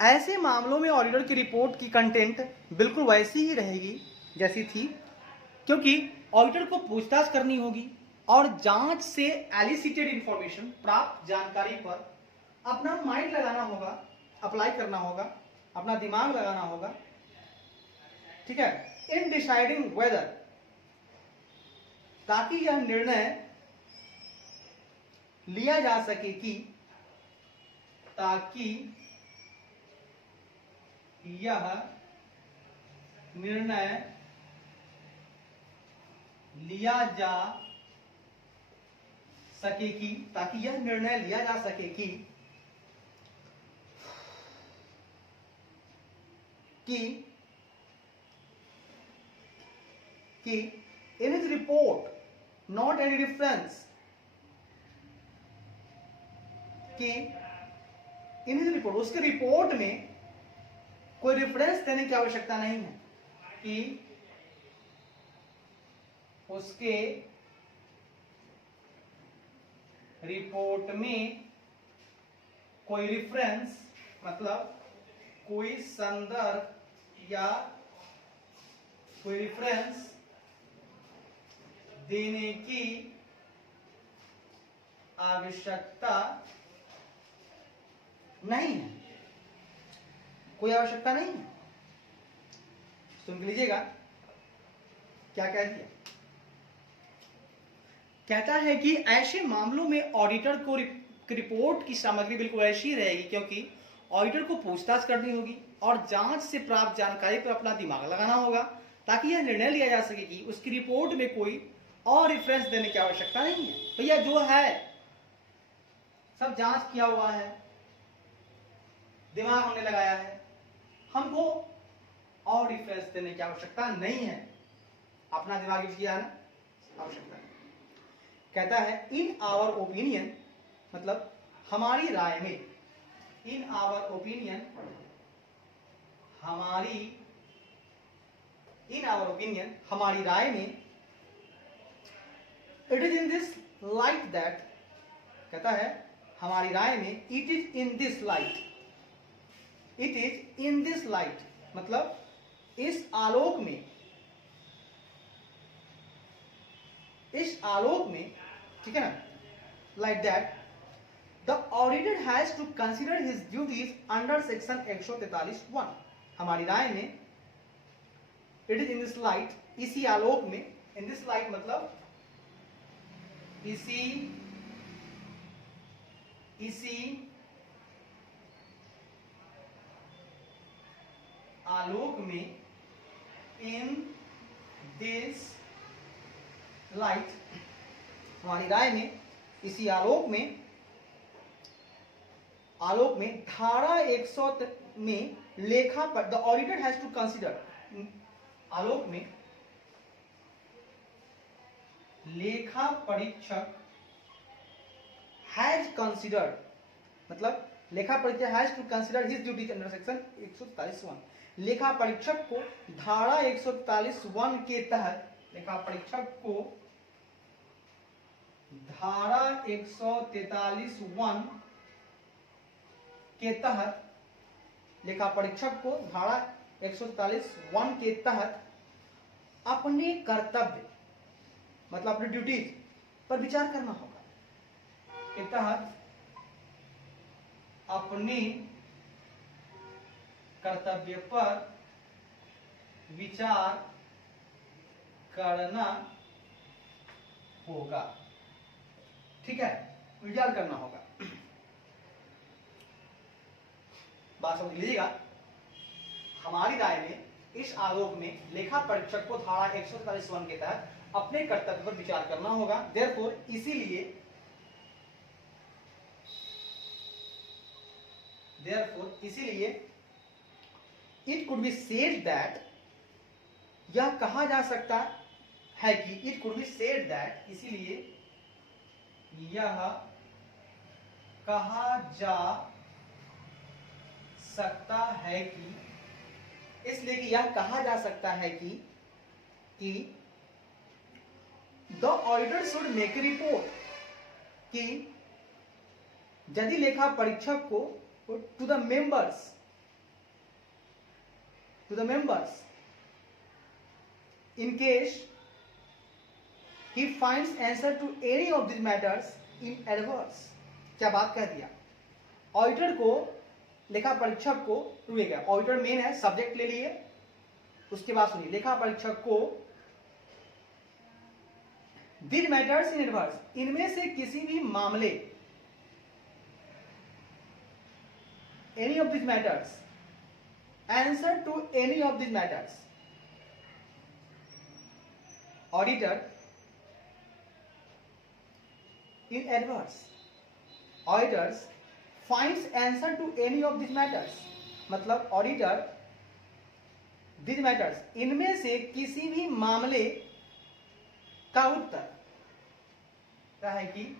ऐसे मामलों में ऑडिटर की रिपोर्ट की कंटेंट बिल्कुल वैसी ही रहेगी जैसी थी, क्योंकि ऑडिटर को पूछताछ करनी होगी और जांच से एलिसिटेड इंफॉर्मेशन, प्राप्त जानकारी पर अपना माइंड लगाना होगा, अप्लाई करना होगा, अपना दिमाग लगाना होगा, ठीक है, इन डिसाइडिंग वेदर, ताकि यह निर्णय लिया जा सके कि in his report not any reference, कि इन हिज रिपोर्ट, उसके रिपोर्ट में कोई रेफरेंस देने की आवश्यकता नहीं है, कि उसके रिपोर्ट में कोई रेफरेंस, मतलब कोई संदर्भ या कोई रेफरेंस देने की आवश्यकता नहीं है, कोई आवश्यकता नहीं है। सुन लीजिएगा क्या कह दिया। कहता है कि ऐसे मामलों में ऑडिटर को रिपोर्ट की सामग्री बिल्कुल ऐसी रहेगी, क्योंकि ऑडिटर को पूछताछ करनी होगी और जांच से प्राप्त जानकारी पर अपना दिमाग लगाना होगा, ताकि यह निर्णय लिया जा सके कि उसकी रिपोर्ट में कोई और रेफरेंस देने की आवश्यकता नहीं है। भैया जो है सब जांच किया हुआ है, दिमाग हमने लगाया है, हमको और रेफरेंस देने की आवश्यकता नहीं है, अपना दिमाग यूज किया है ना, आवश्यकता नहीं। कहता है इन आवर ओपिनियन, मतलब हमारी राय में, इन आवर ओपिनियन, हमारी राय में, it is in this light that, कहता है हमारी राय में, it is in this light, it is in this light, मतलब इस आलोक में, ठीक है ना, like that the auditor has to consider his duties under section 143(1). हमारी राय में, it is in this light, इसी आलोक में, इन दिस लाइट मतलब इसी आलोक में, इन दिस लाइट, हमारी राय में, इसी आलोक में धारा 100 में लेखा पर, the auditor has to consider, आलोक में लेखा परीक्षक हैज कंसिडर्ड, मतलब लेखा परीक्षक has to consider his duty under section 143(1). लेखा परीक्षक को धारा 143(1) के तहत, लेखा परीक्षक को धारा 143(1) के तहत, लेखा परीक्षक को धारा 143(1) के तहत अपने कर्तव्य, मतलब अपनी ड्यूटीज पर विचार करना होगा, के तहत अपने कर्तव्य पर विचार करना होगा। ठीक है, विचार करना होगा। बात समझ लीजिएगा। हमारी राय में इस आरोप में लेखा परीक्षक को धारा 143 के तहत अपने कर्तव्य पर विचार करना होगा। देयरफॉर इसीलिए it could be said that, यह कहा जा सकता है कि it could be said that, इसीलिए यह कहा जा सकता है कि, इसलिए कि यह कहा जा सकता है कि the auditor should make a report, कि यदि लेखा परीक्षक को to the members in case he finds answer to any of these matters in adverse। क्या बात कह दिया, ऑडिटर को, लेखा परीक्षक को, रुकेगा, ऑडिटर मेन है, सब्जेक्ट ले लिए, उसके बाद सुनिए, लेखा परीक्षक को these matters in adverse, इनमें से किसी भी मामले, any of these matters, answer to any of these matters, auditor in adverse, auditors finds answer to any of these matters, मतलब ऑडिटर these matters, इनमें से किसी भी मामले का उत्तर, क्या है कि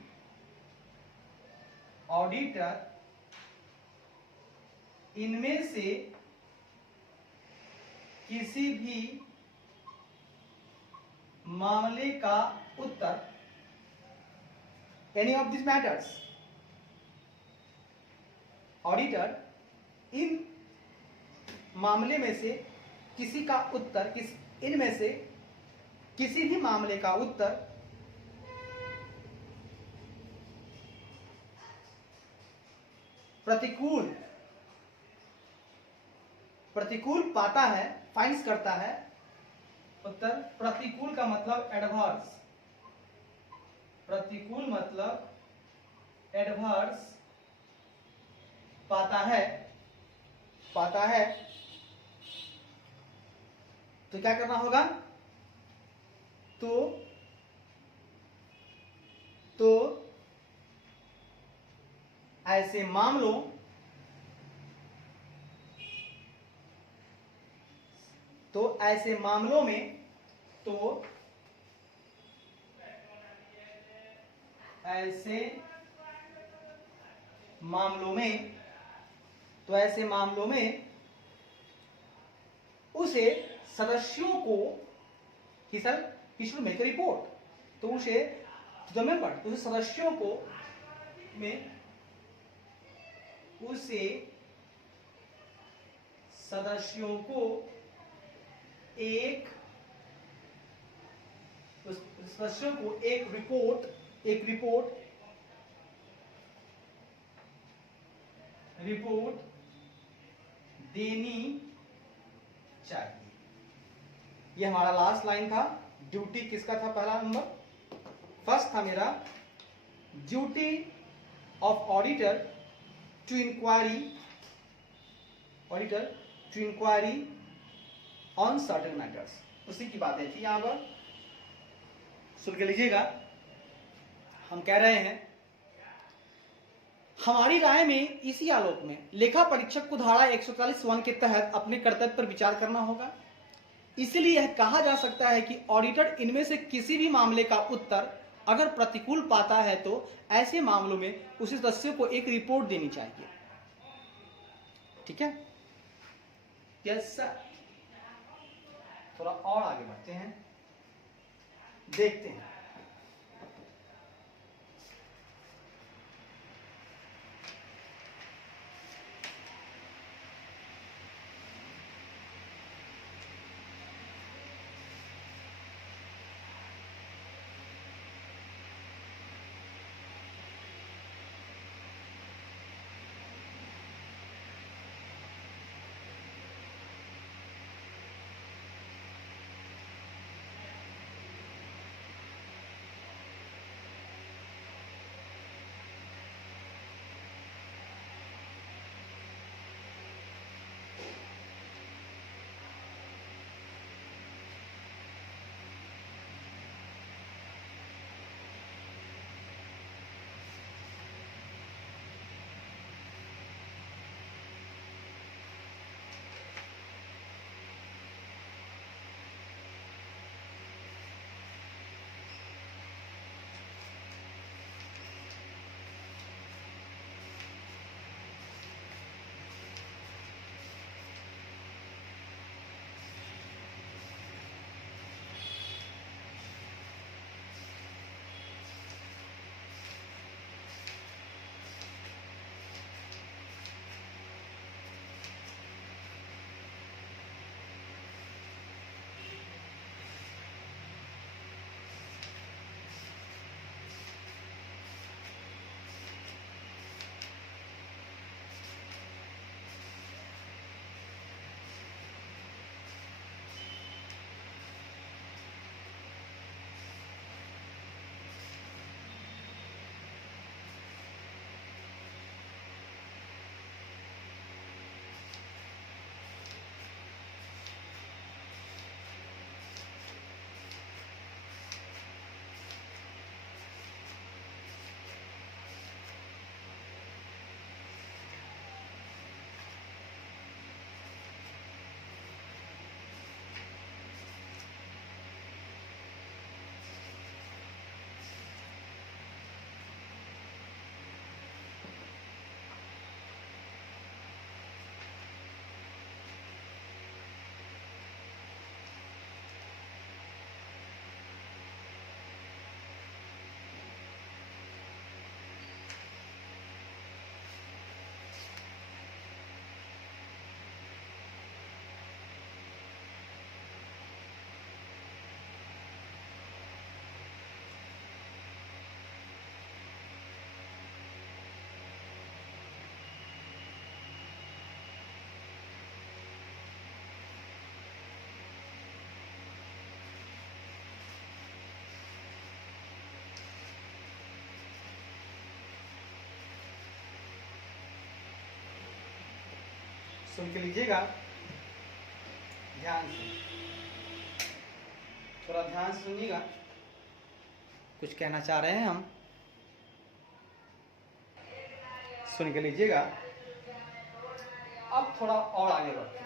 ऑडिटर इनमें से किसी भी मामले का उत्तर, any of this matters, auditor इन मामले में से किसी का उत्तर, इनमें से किसी भी मामले का उत्तर प्रतिकूल पाता है, फाइंड्स करता है, उत्तर प्रतिकूल का मतलब एडवर्स, प्रतिकूल मतलब एडवर्स पाता है, तो क्या करना होगा, तो ऐसे मामलों में उसे सदस्यों को he should make a report, तो उसे to the member, तो उसे सदस्यों को एक रिपोर्ट देनी चाहिए। ये हमारा लास्ट लाइन था। ड्यूटी किसका था, पहला नंबर, फर्स्ट था मेरा duty of auditor to inquiry on certain matters, उसी की बातें थी यहां पर, सुन के लीजिएगा। हम कह रहे हैं हमारी राय में इसी आलोक में लेखा परीक्षक को धारा 143 के तहत अपने कर्तव्य पर विचार करना होगा। इसलिए यह कहा जा सकता है कि ऑडिटर इनमें से किसी भी मामले का उत्तर अगर प्रतिकूल पाता है तो ऐसे मामलों में उस सदस्य को एक रिपोर्ट देनी चाहिए। ठीक है, यस सर। थोड़ा और आगे बढ़ते हैं, देखते हैं। सुन के लीजिएगा ध्यान से, थोड़ा ध्यान से सुनिएगा, कुछ कहना चाह रहे हैं हम, सुन के लीजिएगा। अब थोड़ा और आगे बढ़ते हैं।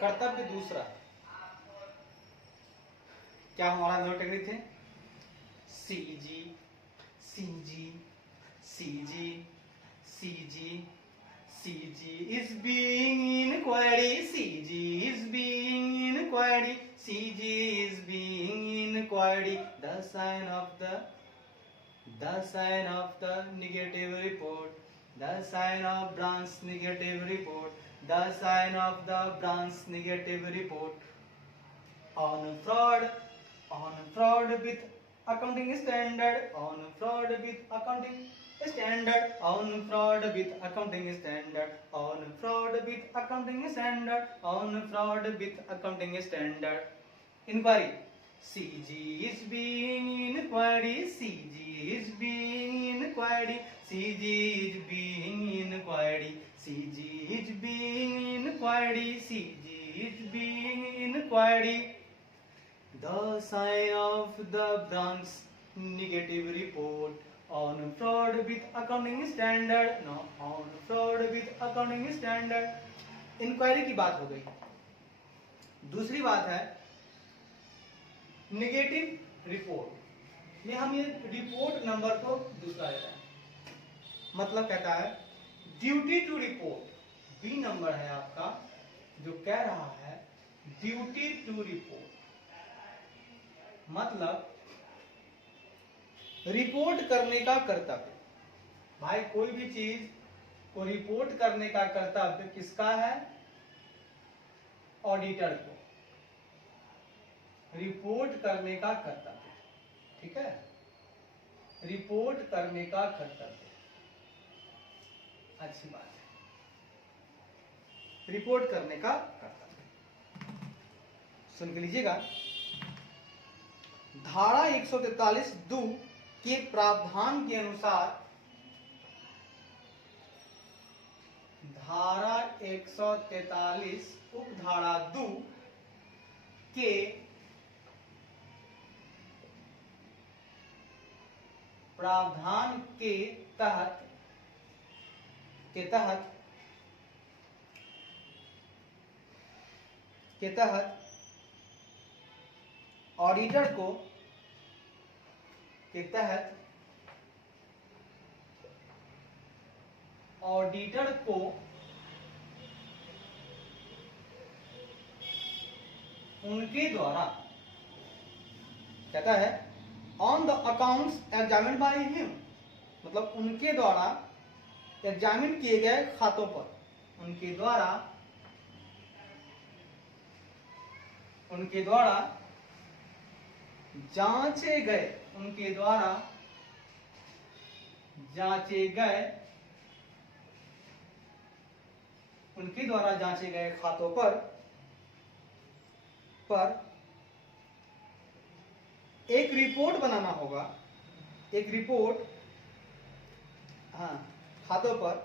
कर्तव्य दूसरा, क्या हमारा दो टेक्निक थे? C G C G C G C G C G is being inquiry, C G is being inquiry, C G is being inquiry, the sign of the negative report, the sign of branch negative report, the sign of the branch negative report on fraud with accounting standard, on fraud with accounting standard, on fraud with accounting standard, on fraud with accounting standard, on fraud with accounting standard. Inquiry, CG is being inquiry, CG is being inquiry, CG is being inquiry, CG is being inquiry, CG is being inquiry. The sign of the branch negative report on fraud with accounting standard, no, on fraud with accounting standard. Inquiry की बात हो गई। दूसरी बात है negative report. ये हम ये रिपोर्ट नंबर को दूसरा लेता है, मतलब कहता है duty to report, B number है आपका, जो कह रहा है ड्यूटी टू रिपोर्ट, मतलब रिपोर्ट करने का कर्तव्य। भाई कोई भी चीज को रिपोर्ट करने का कर्तव्य किसका है? ऑडिटर को रिपोर्ट करने का कर्तव्य, ठीक है, रिपोर्ट करने का कर्तव्य, अच्छी बात है, रिपोर्ट करने का कर्तव्य। सुन के लीजिएगा, धारा 143(2) के प्रावधान के अनुसार, धारा 143 उपधारा 2 के प्रावधान के तहत ऑडिटर को उनके द्वारा, कहता है on the accounts examined by him, मतलब उनके द्वारा एग्जामिन किए गए खातों पर, उनके द्वारा जांचे गए खातों पर एक रिपोर्ट बनाना होगा, एक रिपोर्ट, हाँ, खातों पर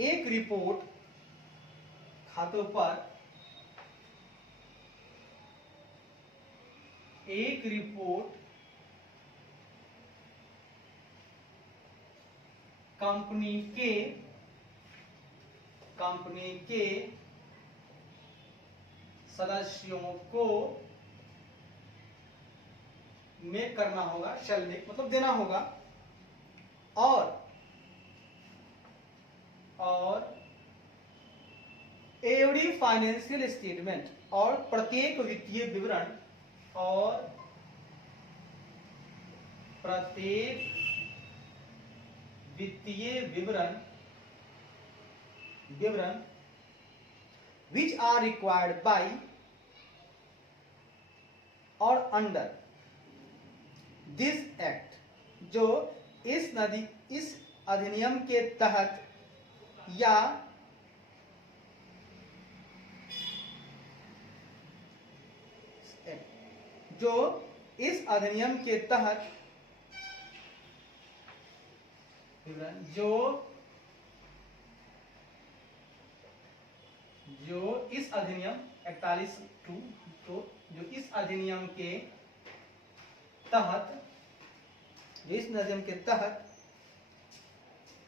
एक रिपोर्ट खातों पर एक रिपोर्ट कंपनी के सदस्यों को मेक करना होगा, शैल मेक मतलब देना होगा, और एवरी फाइनेंशियल स्टेटमेंट, और प्रत्येक वित्तीय विवरण, वित्तीय विवरण which are required by और अंडर दिस एक्ट, जो इस अधिनियम के तहत या जो इस अधिनियम के तहत जो इस अधिनियम 41(2) तो जो इस अधिनियम के तहत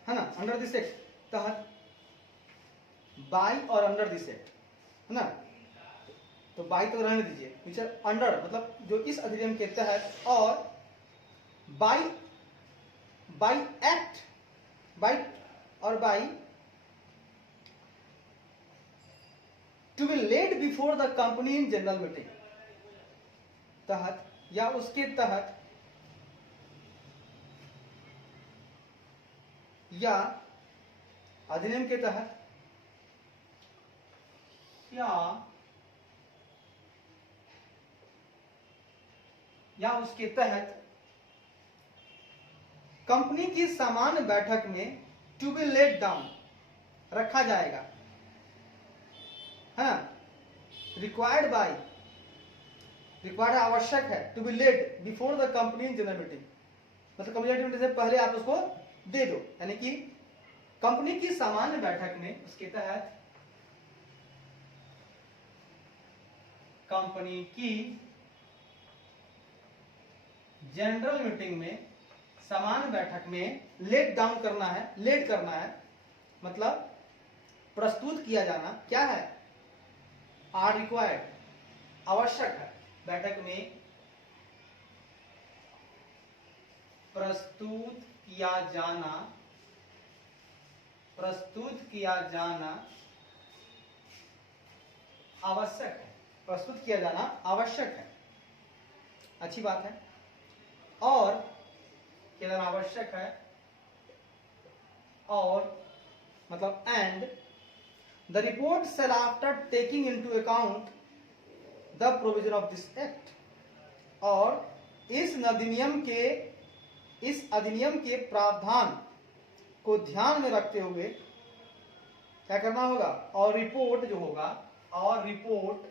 है ना, अंडर दिस एक्ट तहत, बाई और अंडर दिस एक्ट है ना, तो बाई तो रहने दीजिए, विच आर अंडर मतलब जो इस अधिनियम के तहत और by act to be laid before the company in general meeting तहत या उसके तहत या अधिनियम के तहत या उसके तहत कंपनी की सामान्य बैठक में टू बी लेट डाउन रखा जाएगा, है ना, रिक्वायर्ड आवश्यक है, to be laid before the company in general meeting, मतलब कंपनी मीटिंग से पहले आप उसको दे दो, यानी कि कंपनी की सामान्य बैठक में उसके तहत कंपनी की जनरल मीटिंग में सामान्य बैठक में लेट करना है मतलब प्रस्तुत किया जाना, क्या है, आर रिक्वायर्ड आवश्यक है, बैठक में प्रस्तुत किया जाना आवश्यक है, अच्छी बात है, और क्या जाना आवश्यक है, और मतलब and the report shall after taking into account the provision of this act, और इस अधिनियम के प्रावधान को ध्यान में रखते हुए क्या करना होगा, और रिपोर्ट जो होगा, और report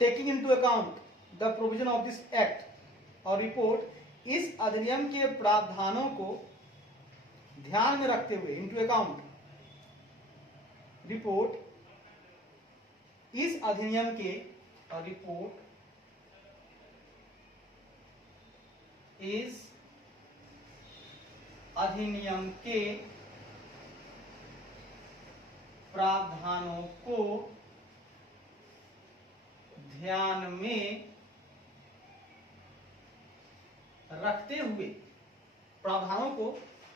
taking into account the provision of this act, और रिपोर्ट इस अधिनियम के प्रावधानों को ध्यान में रखते हुए, इनटू अकाउंट, रिपोर्ट इस अधिनियम के, और रिपोर्ट इस अधिनियम के प्रावधानों को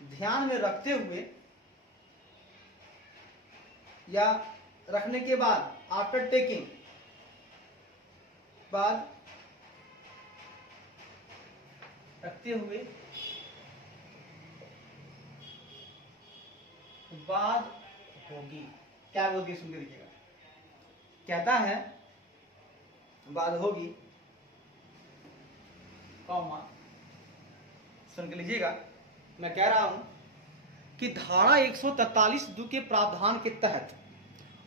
ध्यान में रखते हुए, या रखने के बाद, आफ्टर टेकिंग, बाद रखते हुए, बाद होगी, क्या बोलती सुन के देखिएगा, कहता है बाद होगी, कॉमा, सुन के लीजिएगा, मैं कह रहा हूं कि धारा 143(2) के प्रावधान के तहत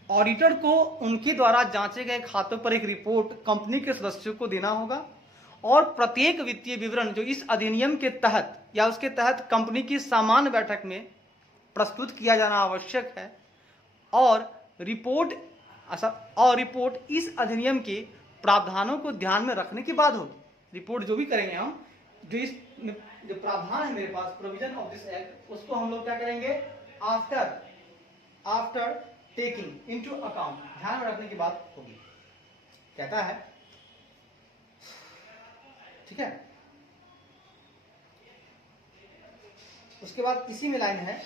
ऑडिटर को उनके द्वारा जांचे गए खातों पर एक रिपोर्ट कंपनी के सदस्यों को देना होगा, और प्रत्येक वित्तीय विवरण जो इस अधिनियम के तहत या उसके तहत कंपनी की सामान्य बैठक में प्रस्तुत किया जाना आवश्यक है, और रिपोर्ट इस अधिनियम के प्रावधानों को ध्यान में रखने के बाद होगी। रिपोर्ट जो भी करेंगे हम, जो प्रावधान है मेरे पास, प्रोविजन ऑफ दिस एक्ट, उसको हम लोग क्या करेंगे, आफ्टर टेकिंग इनटू अकाउंट, ध्यान में रखने की बात होगी, कहता है, ठीक है। उसके बाद इसी में लाइन है,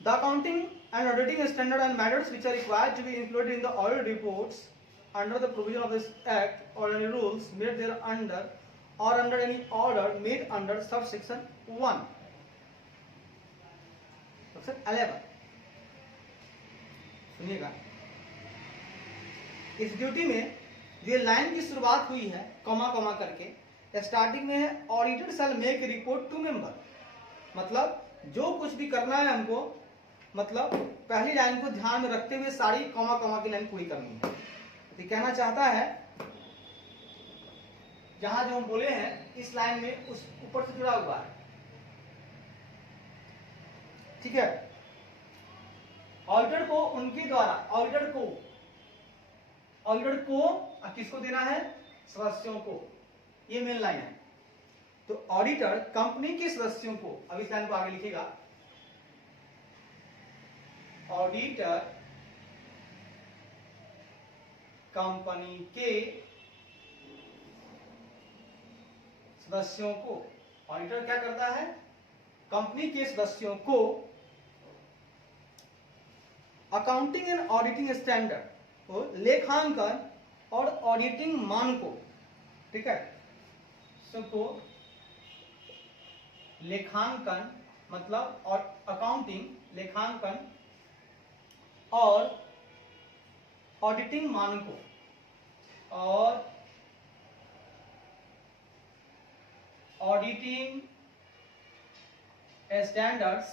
the accounting and auditing standard and matters which are required to be included in the audit reports under the provision of this act or any rules made there under or under any order made under subsection 1 section 11। सुनिएगा, इस duty में ये line की शुरुआत हुई है comma comma करके, starting में है auditor shall make report to member, मतलब जो कुछ भी करना है हमको, मतलब पहली लाइन को ध्यान में रखते हुए सारी कॉमा कॉमा की लाइन पूरी करनी है। तो कहना चाहता है जहां जो हम बोले हैं इस लाइन में उस ऊपर से जुड़ा हुआ है, ठीक है। ऑडिटर को उनके द्वारा, ऑडिटर को किसको देना है, सदस्यों को, ये मेन लाइन है। तो ऑडिटर कंपनी के सदस्यों को, अब इस लाइन को आगे लिखेगा, ऑडिटर कंपनी के सदस्यों को, ऑडिटर क्या करता है, कंपनी के सदस्यों को अकाउंटिंग एंड ऑडिटिंग स्टैंडर्ड, लेखांकन और ऑडिटिंग मानकों, ठीक है, सबको लेखांकन मतलब और अकाउंटिंग, लेखांकन और ऑडिटिंग मानकों और ऑडिटिंग स्टैंडर्ड्स,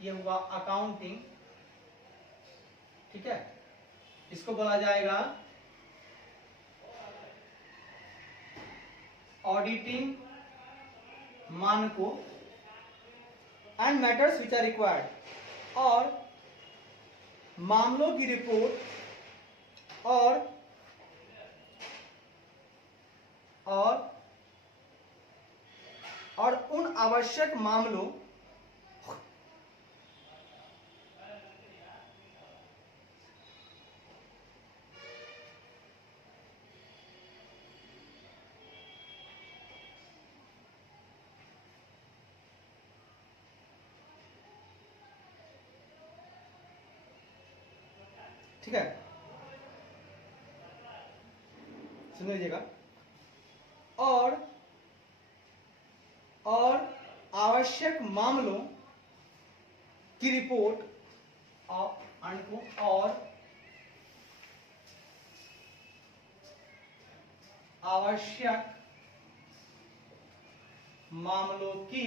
ये हुआ अकाउंटिंग, ठीक है। इसको बोला जाएगा ऑडिटिंग मानकों and matters which are required, और मामलों की रिपोर्ट और उन आवश्यक मामलों ठीक है, सुन लीजिएगा, और आवश्यक मामलों की रिपोर्ट और आवश्यक मामलों की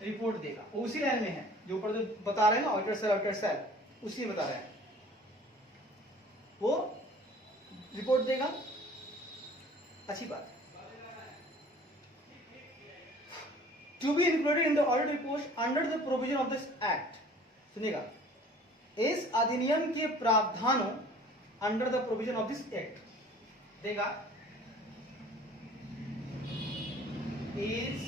रिपोर्ट देगा। उसी लाइन में है जो ऊपर जो बता रहे हैं ना, ऑडिटर सेल, उसी में बता रहे हैं, वो रिपोर्ट देगा। अच्छी बात। To be included in the audit report under the provision of this act, सुनिएगा, इस अधिनियम के प्रावधानों under the provision of this act देगा, इस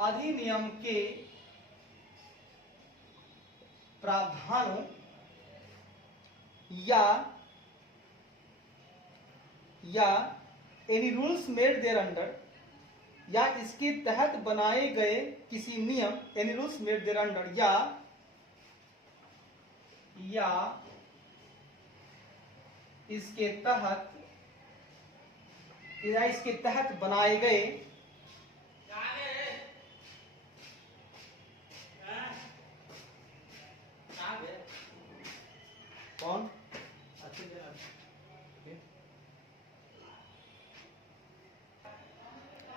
अधिनियम के प्रावधानों या any rules made thereunder, या इसके तहत बनाए गए किसी नियम, any rules made thereunder, या इसके तहत बनाए गए कौन,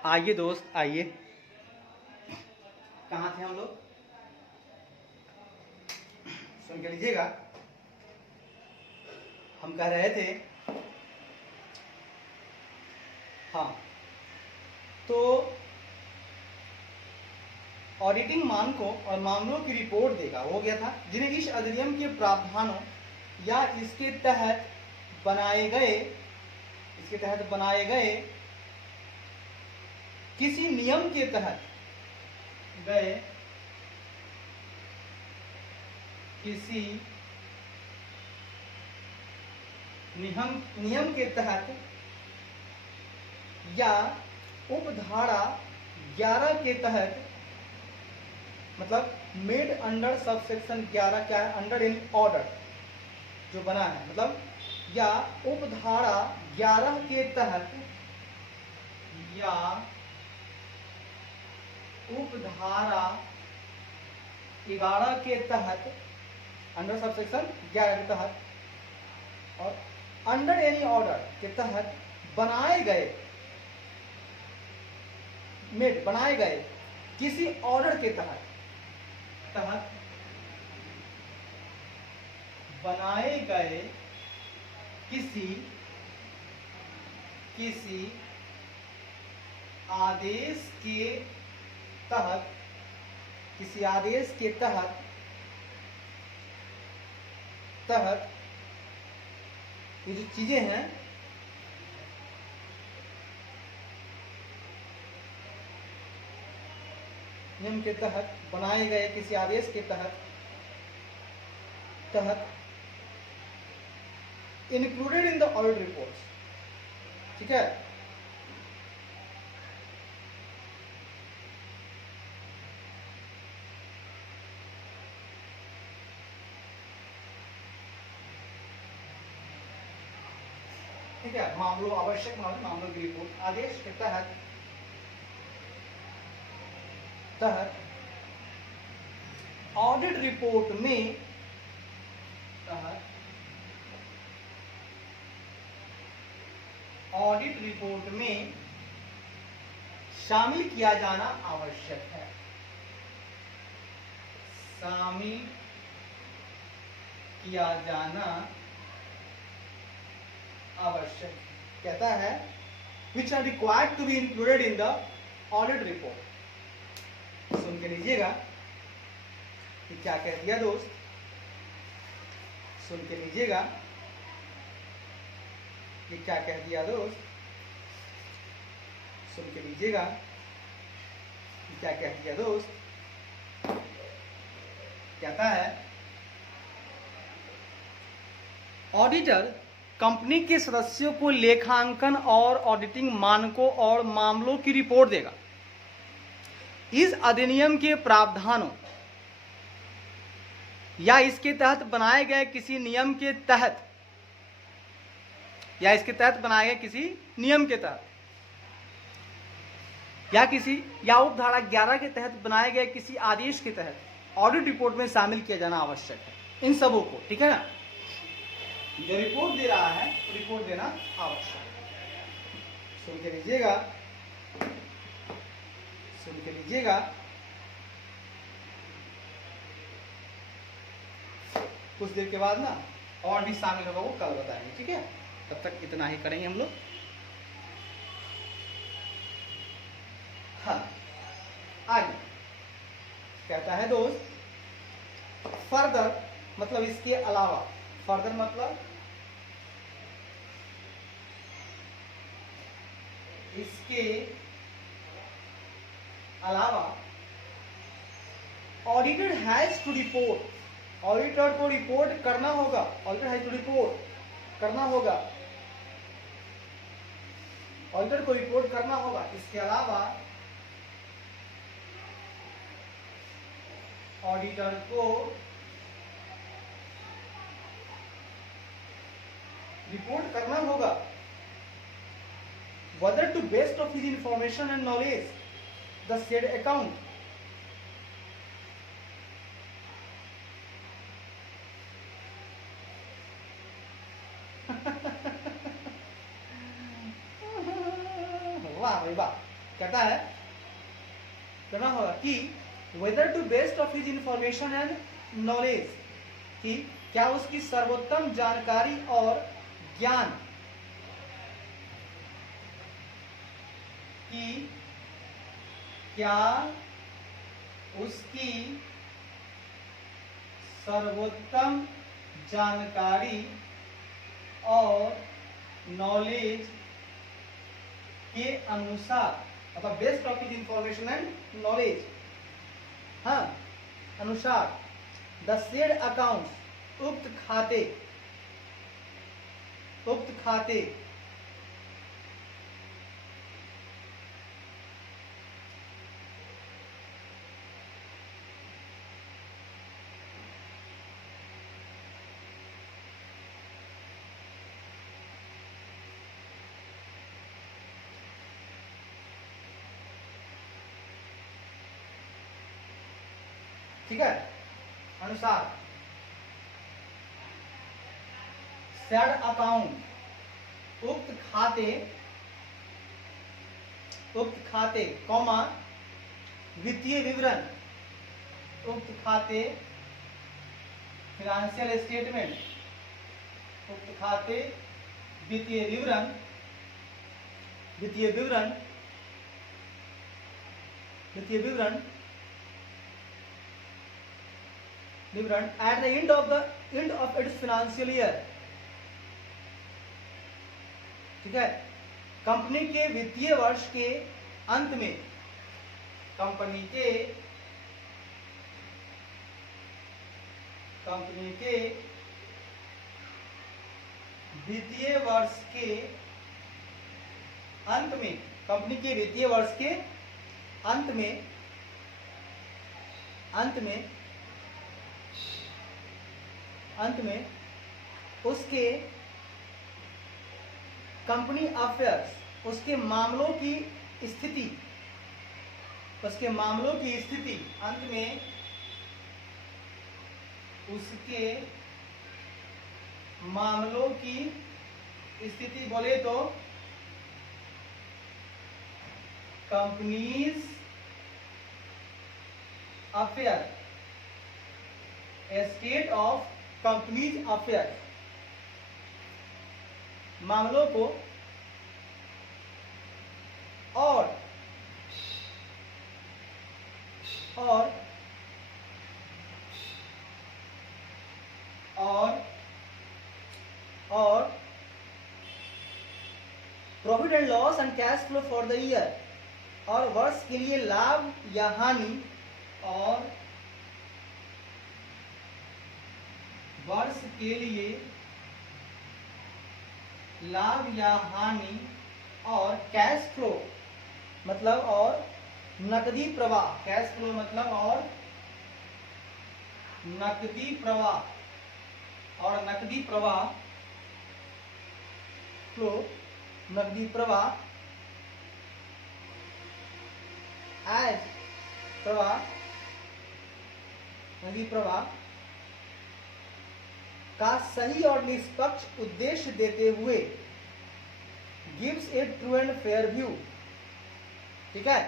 आइए दोस्त आइए, कहां थे हम लोग, सुन के लीजिएगा। हम कह रहे थे, हाँ, तो ऑडिटिंग मानकों और मामलों की रिपोर्ट देगा, हो गया था, जिन्हें इस अधिनियम के प्रावधानों या इसके तहत बनाए गए किसी नियम के तहत किसी नियम के तहत या उपधारा 11 के तहत, मतलब मेड अंडर सबसेक्शन 11 क्या है, अंडर इन ऑर्डर जो बना है, मतलब या उपधारा 11 के तहत, या उपधारा 11 के तहत, अंडर सबसेक्शन 11 के तहत और अंडर एनी ऑर्डर के तहत बनाए गए, मेड बनाए गए किसी ऑर्डर के तहत बनाए गए किसी आदेश के तहत, किसी आदेश के तहत ये जो चीजें हैं नियम के तहत बनाए गए किसी आदेश के तहत included in the audit reports, ठीक है। ठीक है, मामलों आवश्यक मामलों की रिपोर्ट आदेश के तहत ऑडिट रिपोर्ट में शामिल किया जाना आवश्यक है, शामिल किया जाना आवश्यक कहता है which are required to be included in the audit report। सुन के लीजिएगा कि क्या कह दिया दोस्त, सुन के लीजिएगा कि क्या कह दिया दोस्त, सुन के लीजिएगा कि क्या कह दिया दोस्त। कहता है ऑडिटर कंपनी के सदस्यों को लेखांकन और ऑडिटिंग मानकों और मामलों की रिपोर्ट देगा। इस अधिनियम के प्रावधानों या इसके तहत बनाए गए किसी नियम के तहत, या इसके तहत बनाए गए किसी नियम के तहत, या उपधारा 11 के तहत बनाए गए किसी आदेश के तहत ऑडिट रिपोर्ट में शामिल किया जाना आवश्यक है। इन सबों को, ठीक है ना, जो रिपोर्ट दे रहा है तो रिपोर्ट देना आवश्यक है। सुन के लीजिएगा, सुन के लीजिएगा। कुछ देर के बाद ना और भी शामिल होगा, वो कल बताएंगे, ठीक है। तब तक इतना ही करेंगे हम लोग। हाँ, आगे कहता है दोस्त फर्दर, मतलब इसके अलावा, फर्दर मतलब इसके अलावा auditor has to report, auditor को रिपोर्ट करना होगा, ऑडिटर हैज टू रिपोर्ट करना होगा, ऑडिटर को रिपोर्ट करना होगा। इसके अलावा ऑडिटर को रिपोर्ट करना होगा whether to best of his information and knowledge the said account वाह भाई वाह। कहता है करना होगा कि whether to best of his information and knowledge, कि क्या उसकी सर्वोत्तम जानकारी और ज्ञान की, क्या उसकी सर्वोत्तम जानकारी और नॉलेज के अनुसार, मतलब best of his information and knowledge, हाँ, अनुसार द सेड अकाउंट, उक्त खाते ठीक है, अनुसार सेड अकाउंट उक्त खाते कॉमा वित्तीय विवरण, उक्त खाते फाइनेंशियल स्टेटमेंट, उक्त खाते वित्तीय विवरण at the end of its financial year, ठीक है, कंपनी के वित्तीय वर्ष के अंत में, कंपनी के वित्तीय वर्ष के अंत में, कंपनी के वित्तीय वर्ष के अंत में उसके कंपनी अफेयर्स, उसके मामलों की स्थिति, अंत में उसके मामलों की स्थिति बोले तो companies affair, state of companies affair, मामलों को और profit and loss and cash flow for the year, और वर्ष के लिए लाभ या हानि, और वर्ष के लिए लाभ या हानि, और कैश फ्लो मतलब और नकदी प्रवाह, कैश फ्लो मतलब और नकदी प्रवाह, और नकदी प्रवाह फ्लो, नकदी प्रवाह एज प्रवाह, नकदी प्रवाह का सही और निष्पक्ष उद्देश्य देते हुए gives A true and fair view, ठीक है,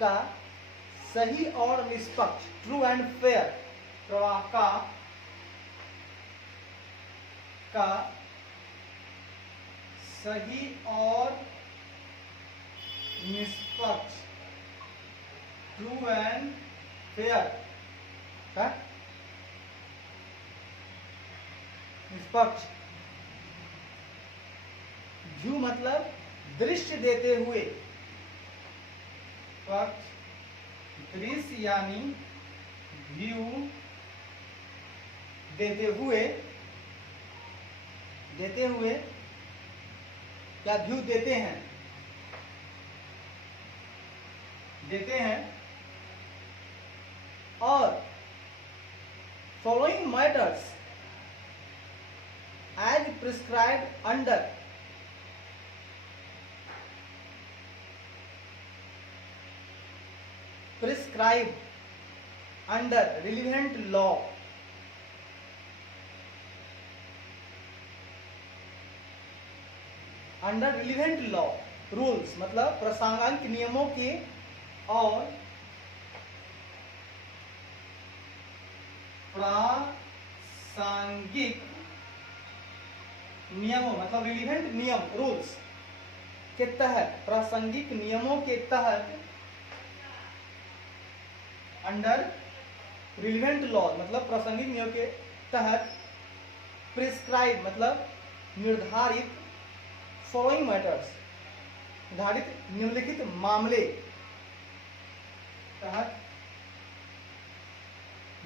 का सही और निष्पक्ष, ट्रू एंड फेयर प्रवाह का सही और निष्पक्ष, ट्रू एंड फेयर का निष्पक्ष व्यू मतलब दृश्य देते हुए, पक्ष दृश्य यानी व्यू देते हुए क्या व्यू देते हैं और following matters as prescribed under relevant law, under relevant law rules मतलब प्रासंगिक नियमों के, और प्रासंगिक नियमों मतलब रिलीवेंट नियम रूल्स के तहत, प्रासंगिक नियमों के तहत, अंडर रिलीवेंट लॉ मतलब प्रासंगिक नियमों के तहत, प्रिस्क्राइब मतलब निर्धारित, फॉलोइंग मैटर्स निर्धारित निम्नलिखित मामले तहत,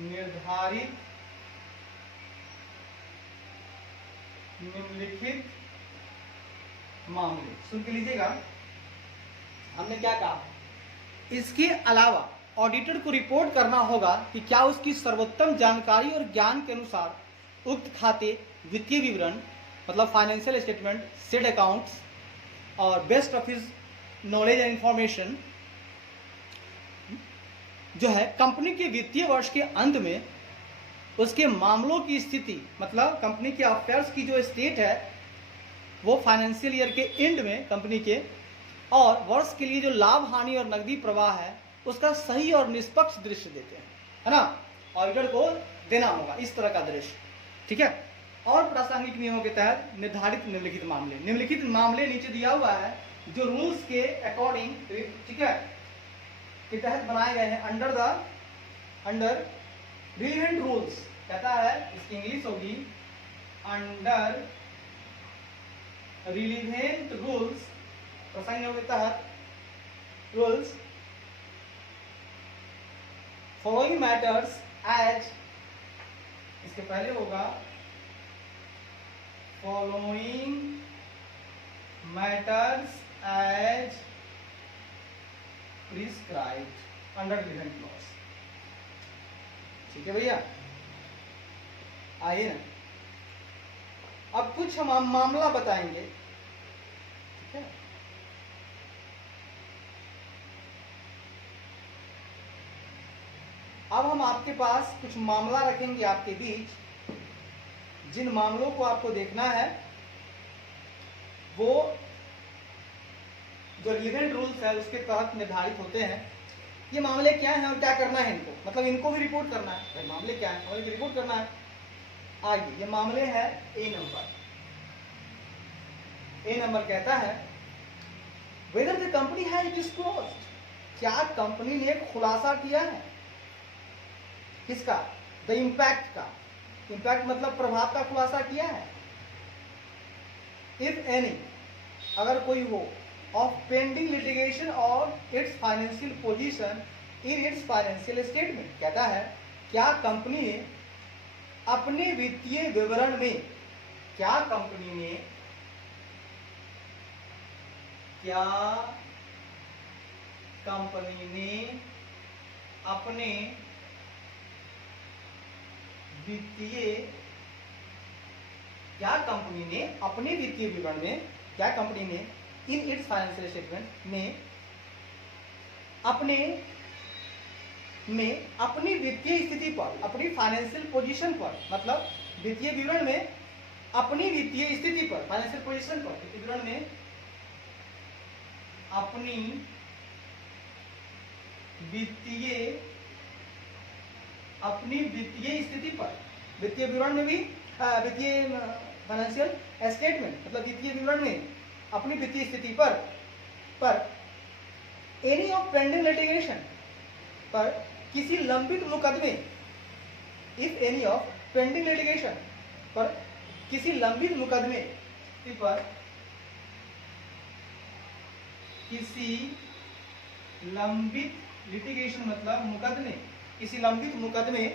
निर्धारित निम्नलिखित मामले। सुन के लीजिएगा, हमने क्या कहा, इसके अलावा ऑडिटर को रिपोर्ट करना होगा कि क्या उसकी सर्वोत्तम जानकारी और ज्ञान के अनुसार उक्त खाते वित्तीय विवरण मतलब फाइनेंशियल स्टेटमेंट, सेड अकाउंट्स और best of his knowledge and information जो है कंपनी के वित्तीय वर्ष के अंत में उसके मामलों की स्थिति, मतलब कंपनी के अफेयर्स की जो स्टेट है वो फाइनेंशियल ईयर के एंड में कंपनी के, और वर्ष के लिए जो लाभ हानि और नकदी प्रवाह है उसका सही और निष्पक्ष दृश्य देते हैं, है ना। ऑडिटर को देना होगा इस तरह का दृश्य, ठीक है। और प्रासंगिक नियमों के तहत निर्धारित निम्नलिखित मामले, निम्नलिखित मामले नीचे दिया हुआ है जो रूल्स के अकॉर्डिंग, ठीक है, के तहत बनाए गए हैं अंडर रिलेवेंट रूल्स, कहता है इसकी इंग्लिश होगी अंडर रिलेवेंट रूल्स, प्रसंग के तहत रूल्स फॉलोइंग मैटर्स एज, इसके पहले होगा following matters as prescribed under relevant clause, ठीक है भैया। आइए ना अब कुछ हम मामला बताएंगे, ठीक है। अब हम आपके पास कुछ मामला रखेंगे आपके बीच, जिन मामलों को आपको देखना है वो जो रिलेवेंट रूल्स है उसके तहत निर्धारित होते हैं। ये मामले क्या हैं और क्या करना है इनको, मतलब इनको भी रिपोर्ट करना है। भाई मामले क्या है, मामले की रिपोर्ट करना है। आइए, ये मामले है ए नंबर। ए नंबर कहता है whether the company has disclosed, क्या कंपनी ने खुलासा किया है किसका, द इम्पैक्ट का। इम्पैक्ट मतलब प्रभाव का खुलासा किया है। इफ एनी, अगर कोई हो, ऑफ पेंडिंग लिटिगेशन और it's financial position in its financial statement, कहता है क्या कंपनी ने अपने वित्तीय विवरण में, क्या कंपनी ने, क्या कंपनी ने अपने वित्तीय, क्या कंपनी ने अपने वित्तीय विवरण में, क्या कंपनी ने इन इट्स फाइनेंशियल स्टेटमेंट में अपनी वित्तीय स्थिति पर, अपनी फाइनेंशियल पोजीशन पर, मतलब वित्तीय विवरण में अपनी वित्तीय स्थिति पर, फाइनेंशियल पोजीशन पर, वित्तीय विवरण में अपनी वित्तीय स्थिति पर, वित्तीय विवरण में भी वित्तीय फाइनेंशियल स्टेटमेंट मतलब वित्तीय विवरण में अपनी वित्तीय स्थिति पर एनी ऑफ पेंडिंग लिटिगेशन, पर किसी लंबित मुकदमे, if any of pending litigation, पर किसी लंबित मुकदमे पर, किसी लंबित लिटिगेशन मतलब मुकदमे, किसी लंबित मुकदमे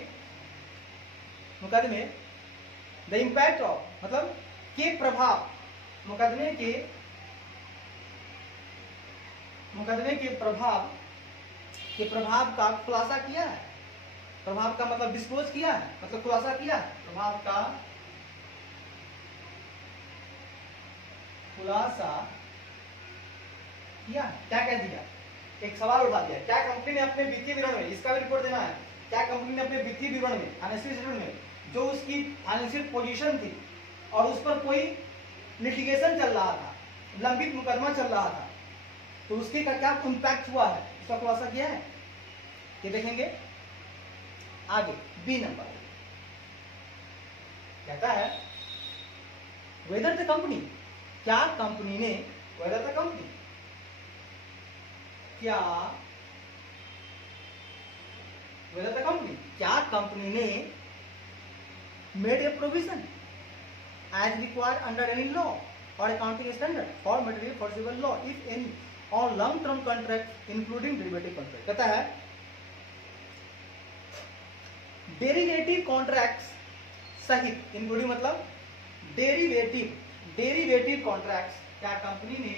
द इम्पैक्ट ऑफ मतलब के प्रभाव, मुकदमे के प्रभाव का खुलासा किया है। प्रभाव का मतलब डिस्क्लोज किया है, मतलब खुलासा किया है। प्रभाव का खुलासा किया, क्या कह दिया, एक सवाल उठा दिया, क्या कंपनी ने अपने वित्तीय विवरण में, इसका भी रिपोर्ट देना है, क्या कंपनी ने अपने वित्तीय विवरण में, फाइनेंशियल स्टेटमेंट में जो उसकी फाइनेंशियल पोजीशन थी और उस पर कोई लिटिगेशन चल रहा था, लंबित मुकदमा चल रहा था, तो उसके का क्या इंपैक्ट हुआ है, इसका खुलासा किया है। ये देखेंगे आगे। बी नंबर कहता है वेदर द कंपनी, क्या कंपनी ने, वेदर द कंपनी, क्या वेदर द कंपनी, क्या कंपनी ने made a provision as required under any law or accounting standard for material foreseeable loss if any or long term contract including derivative contract. कहता है derivative contracts सहित, including मतलब derivative contracts, क्या कंपनी ने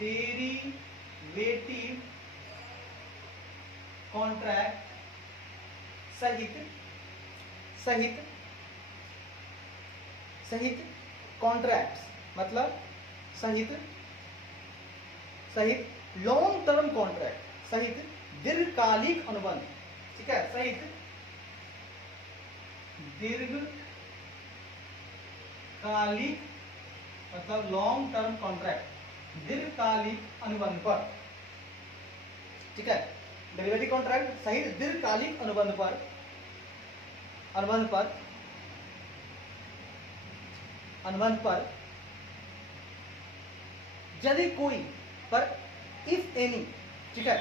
डेरिवेटिव कॉन्ट्रैक्ट सहित contracts मतलब सहित लॉन्ग टर्म कॉन्ट्रैक्ट, सहित दीर्घकालिक अनुबंध, ठीक है, सहित दीर्घकालिक मतलब लॉन्ग टर्म कॉन्ट्रैक्ट, दीर्घकालिक अनुबंध पर, ठीक है, डेरिवेटिव कॉन्ट्रैक्ट सहित दीर्घकालिक अनुबंध पर यदि कोई पर इफ एनी, ठीक है,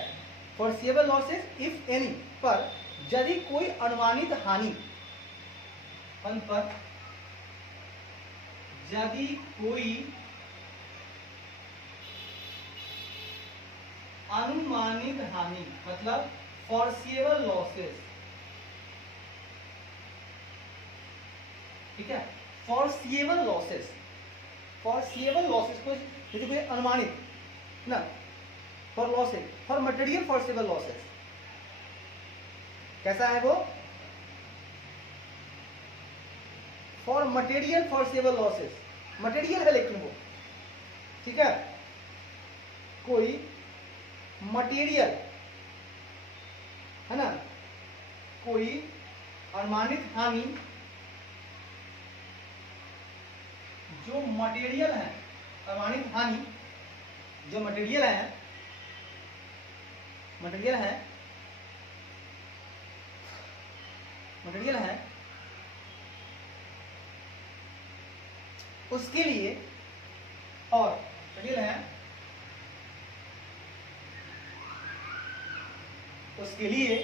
फोर्सिएबल लॉसेस इफ एनी पर यदि कोई अनुमानित हानि पर यदि कोई अनुमानित हानि मतलब फोर्सिएबल लॉसेस, ठीक है, फोर्सिएबल लॉसेस को यदि कोई अनुमानित ना for losses for material foreseeable losses, कैसा है वो, for material foreseeable losses, material है लेकिन वो, ठीक है, कोई मटेरियल है ना, कोई अनुमानित हानि जो मटेरियल है, अनुमानित हानि जो मटेरियल है उसके लिए, और मटेरियल है उसके लिए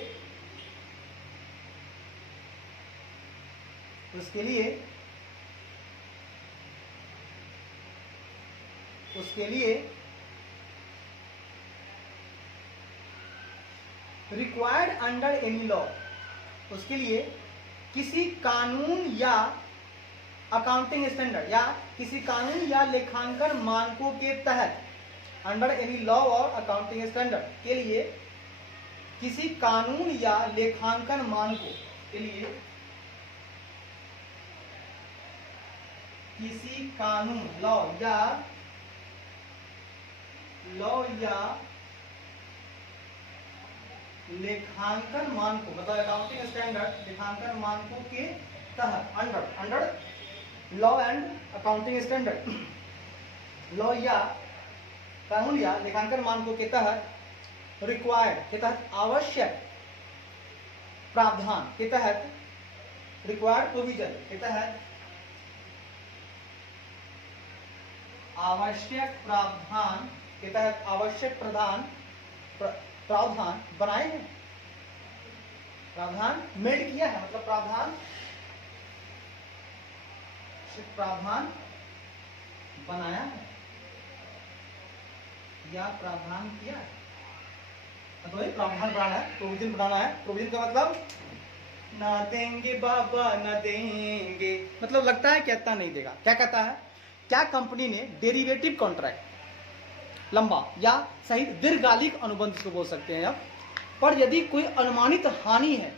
रिक्वायर्ड अंडर एनी लॉ, उसके लिए किसी कानून या अकाउंटिंग स्टैंडर्ड या किसी कानून या लेखांकन मानकों के तहत, under any law or accounting standard के लिए किसी कानून या लेखांकन मानकों के लिए किसी कानून लॉ या लेखांकन मानकों मतलब अकाउंटिंग स्टैंडर्ड लेखांकन मानकों के तहत, under law and accounting standard, law या कानून या लेखांकन मानकों के तहत, रिक्वायर्ड के तहत, आवश्यक प्रावधान के तहत, रिक्वायर्ड प्रोविजन के तहत, आवश्यक प्रावधान के तहत आवश्यक प्रावधान बनाए हैं, प्रावधान मेड किया है, मतलब प्रावधान बनाया है या प्रावधान किया है, तो ये प्रावधान बनाना है, प्रोविजन बनाना है। प्रोविजन का मतलब ना देंगे बाबा ना देंगे, मतलब लगता है कहता नहीं देगा। क्या कहता है, क्या कंपनी ने डेरिवेटिव कॉन्ट्रैक्ट लंबा या सहित दीर्घकालिक अनुबंध को बोल सकते हैं आप, पर यदि कोई अनुमानित हानि है,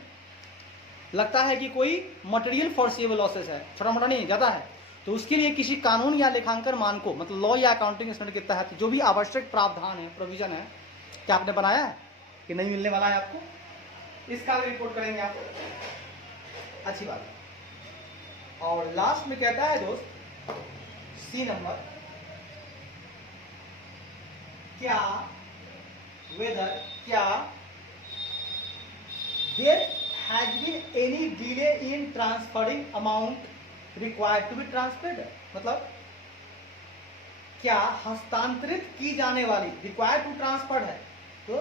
लगता है कि कोई मटेरियल फोर्सिएबल लॉसेस है, छोटा मोटा नहीं ज्यादा है, तो उसके लिए किसी कानून या लेखांकन मानकों मतलब लॉ या अकाउंटिंग स्टैंडर्ड के तहत जो भी आवश्यक प्रावधान है, प्रोविजन है, क्या आपने बनाया है कि नहीं मिलने वाला है आपको, इसका भी रिपोर्ट करेंगे आप, अच्छी बात है। और लास्ट में कहता है दोस्त सी नंबर, क्या there has been any delay in transferring amount required to be transferred, मतलब क्या हस्तांतरित की जाने वाली, रिक्वायर्ड टू ट्रांसफर्ड है तो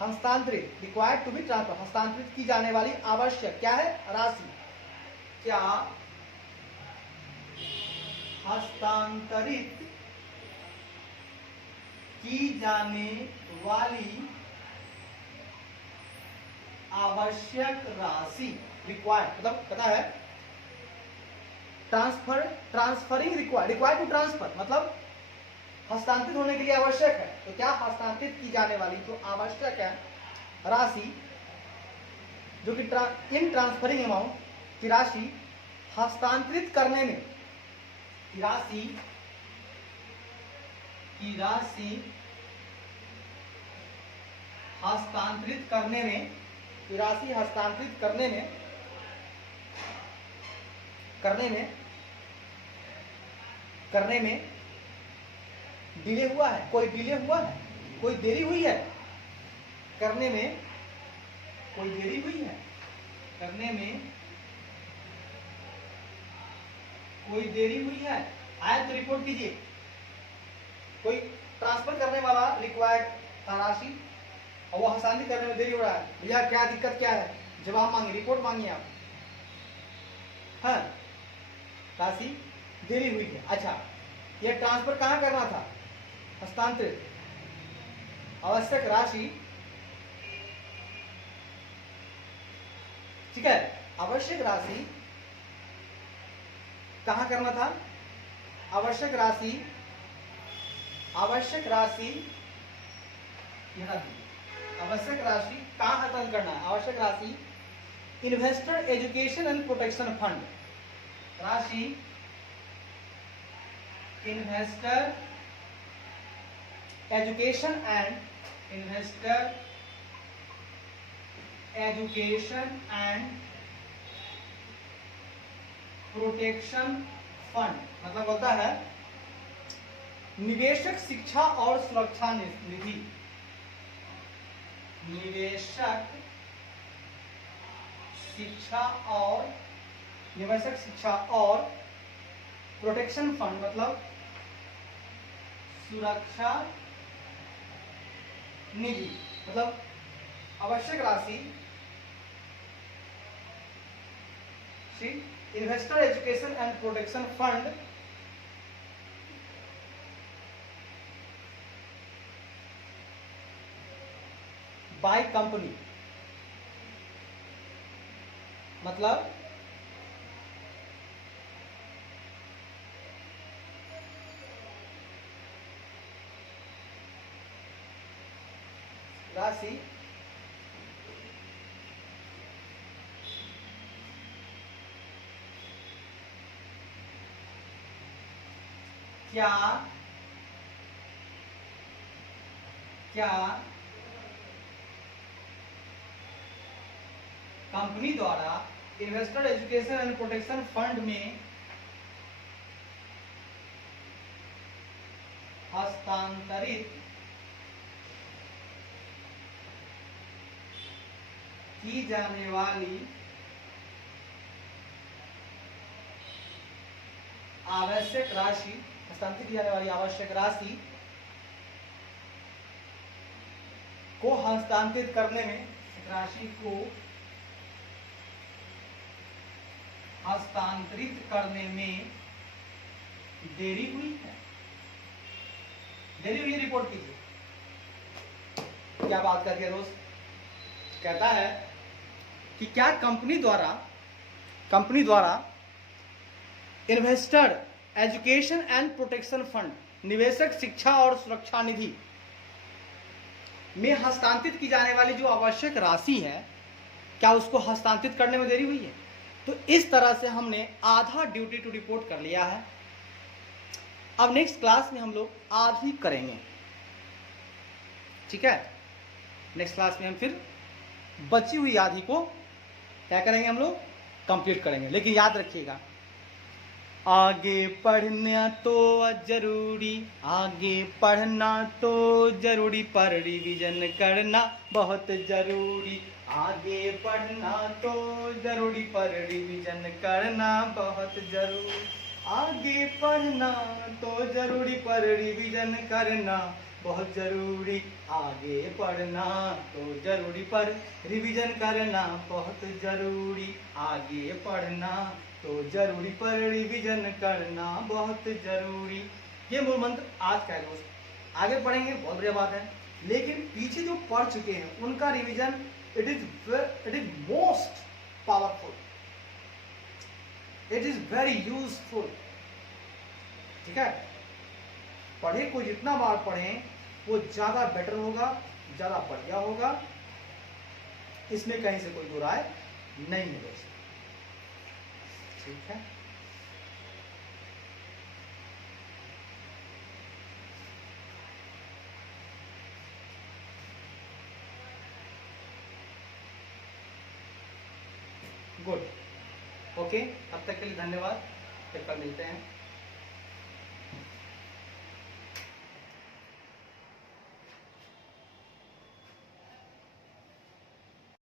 हस्तांतरित, रिक्वायर्ड टू बी ट्रांसफर, हस्तांतरित की जाने वाली आवश्यक क्या है राशि, क्या हस्तांतरित की जाने वाली आवश्यक राशि, रिक्वायर्ड मतलब पता है ट्रांसफरिंग रिक्वायर्ड टू ट्रांसफर मतलब हस्तांतरित होने के लिए आवश्यक है, तो क्या हस्तांतरित की जाने वाली तो आवश्यक है राशि जो कि इन ट्रांसफरिंग अमाउंट की राशि हस्तांतरित करने में, की राशि हस्तांतरित करने में, राशि हस्तांतरित करने में डिले हुआ है, कोई डिले हुआ है, कोई देरी हुई है, करने में कोई देरी हुई है, करने में कोई देरी हुई है, आया तो रिपोर्ट कीजिए। कोई ट्रांसफर करने वाला रिक्वायर्ड था राशि और वो हस्तांतरित करने में देरी हो रहा है, भैया क्या दिक्कत क्या है, जवाब मांगे, रिपोर्ट मांगिए आप। हाँ, राशि देरी हुई है। अच्छा, ये ट्रांसफर कहाँ करना था, हस्तांतरित, आवश्यक राशि, ठीक है, आवश्यक राशि कहाँ करना था, आवश्यक राशि कहाँ हस्तांतरित करना है, आवश्यक राशि investor education and protection fund, राशि investor education and protection fund, मतलब होता है निवेशक शिक्षा और सुरक्षा निधि, निवेशक शिक्षा और प्रोटेक्शन फंड, मतलब सुरक्षा निधि, मतलब आवश्यक राशि investor education and protection fund by company, मतलब राशि क्या कंपनी द्वारा investor education and protection fund में हस्तांतरित की जाने वाली आवश्यक राशि, हस्तांतरित की जाने वाली आवश्यक राशि को हस्तांतरित करने में, राशि को हस्तांतरित करने में देरी हुई है, देरी हुई, रिपोर्ट कीजिए। क्या बात करके रोज कहता है कि क्या कंपनी द्वारा investor education and protection fund, निवेशक शिक्षा और सुरक्षा निधि में हस्तांतरित की जाने वाली जो आवश्यक राशि है, क्या उसको हस्तांतरित करने में देरी हुई है। तो इस तरह से हमने आधा ड्यूटी टू रिपोर्ट कर लिया है। अब नेक्स्ट क्लास में हम लोग आधी करेंगे, ठीक है। नेक्स्ट क्लास में हम फिर बची हुई आधी को क्या करेंगे, हम लोग कंप्लीट करेंगे। लेकिन याद रखिएगा, आगे पढ़ना तो जरूरी, आगे पढ़ना तो जरूरी, पर रिवीजन करना बहुत जरूरी, आगे पढ़ना तो जरूरी, पर रिवीजन करना बहुत जरूरी, आगे पढ़ना तो जरूरी, पर रिवीजन करना बहुत जरूरी, आगे पढ़ना तो जरूरी, पर रिवीजन करना बहुत जरूरी, आगे पढ़ना तो जरूरी, पर रिवीजन करना बहुत जरूरी। ये मूल मंत्र आज का है दोस्त। आगे पढ़ेंगे बहुत बढ़िया बात है, लेकिन पीछे जो पढ़ चुके हैं उनका revision it is most powerful, it is very useful, ठीक है। पढ़े को जितना बार पढ़ें वो ज्यादा बेटर होगा, ज्यादा बढ़िया होगा, इसमें कहीं से कोई दो राय नहीं है दोस्त, ठीक है। गुड। ओके, तब तक के लिए धन्यवाद, फिर कल मिलते हैं।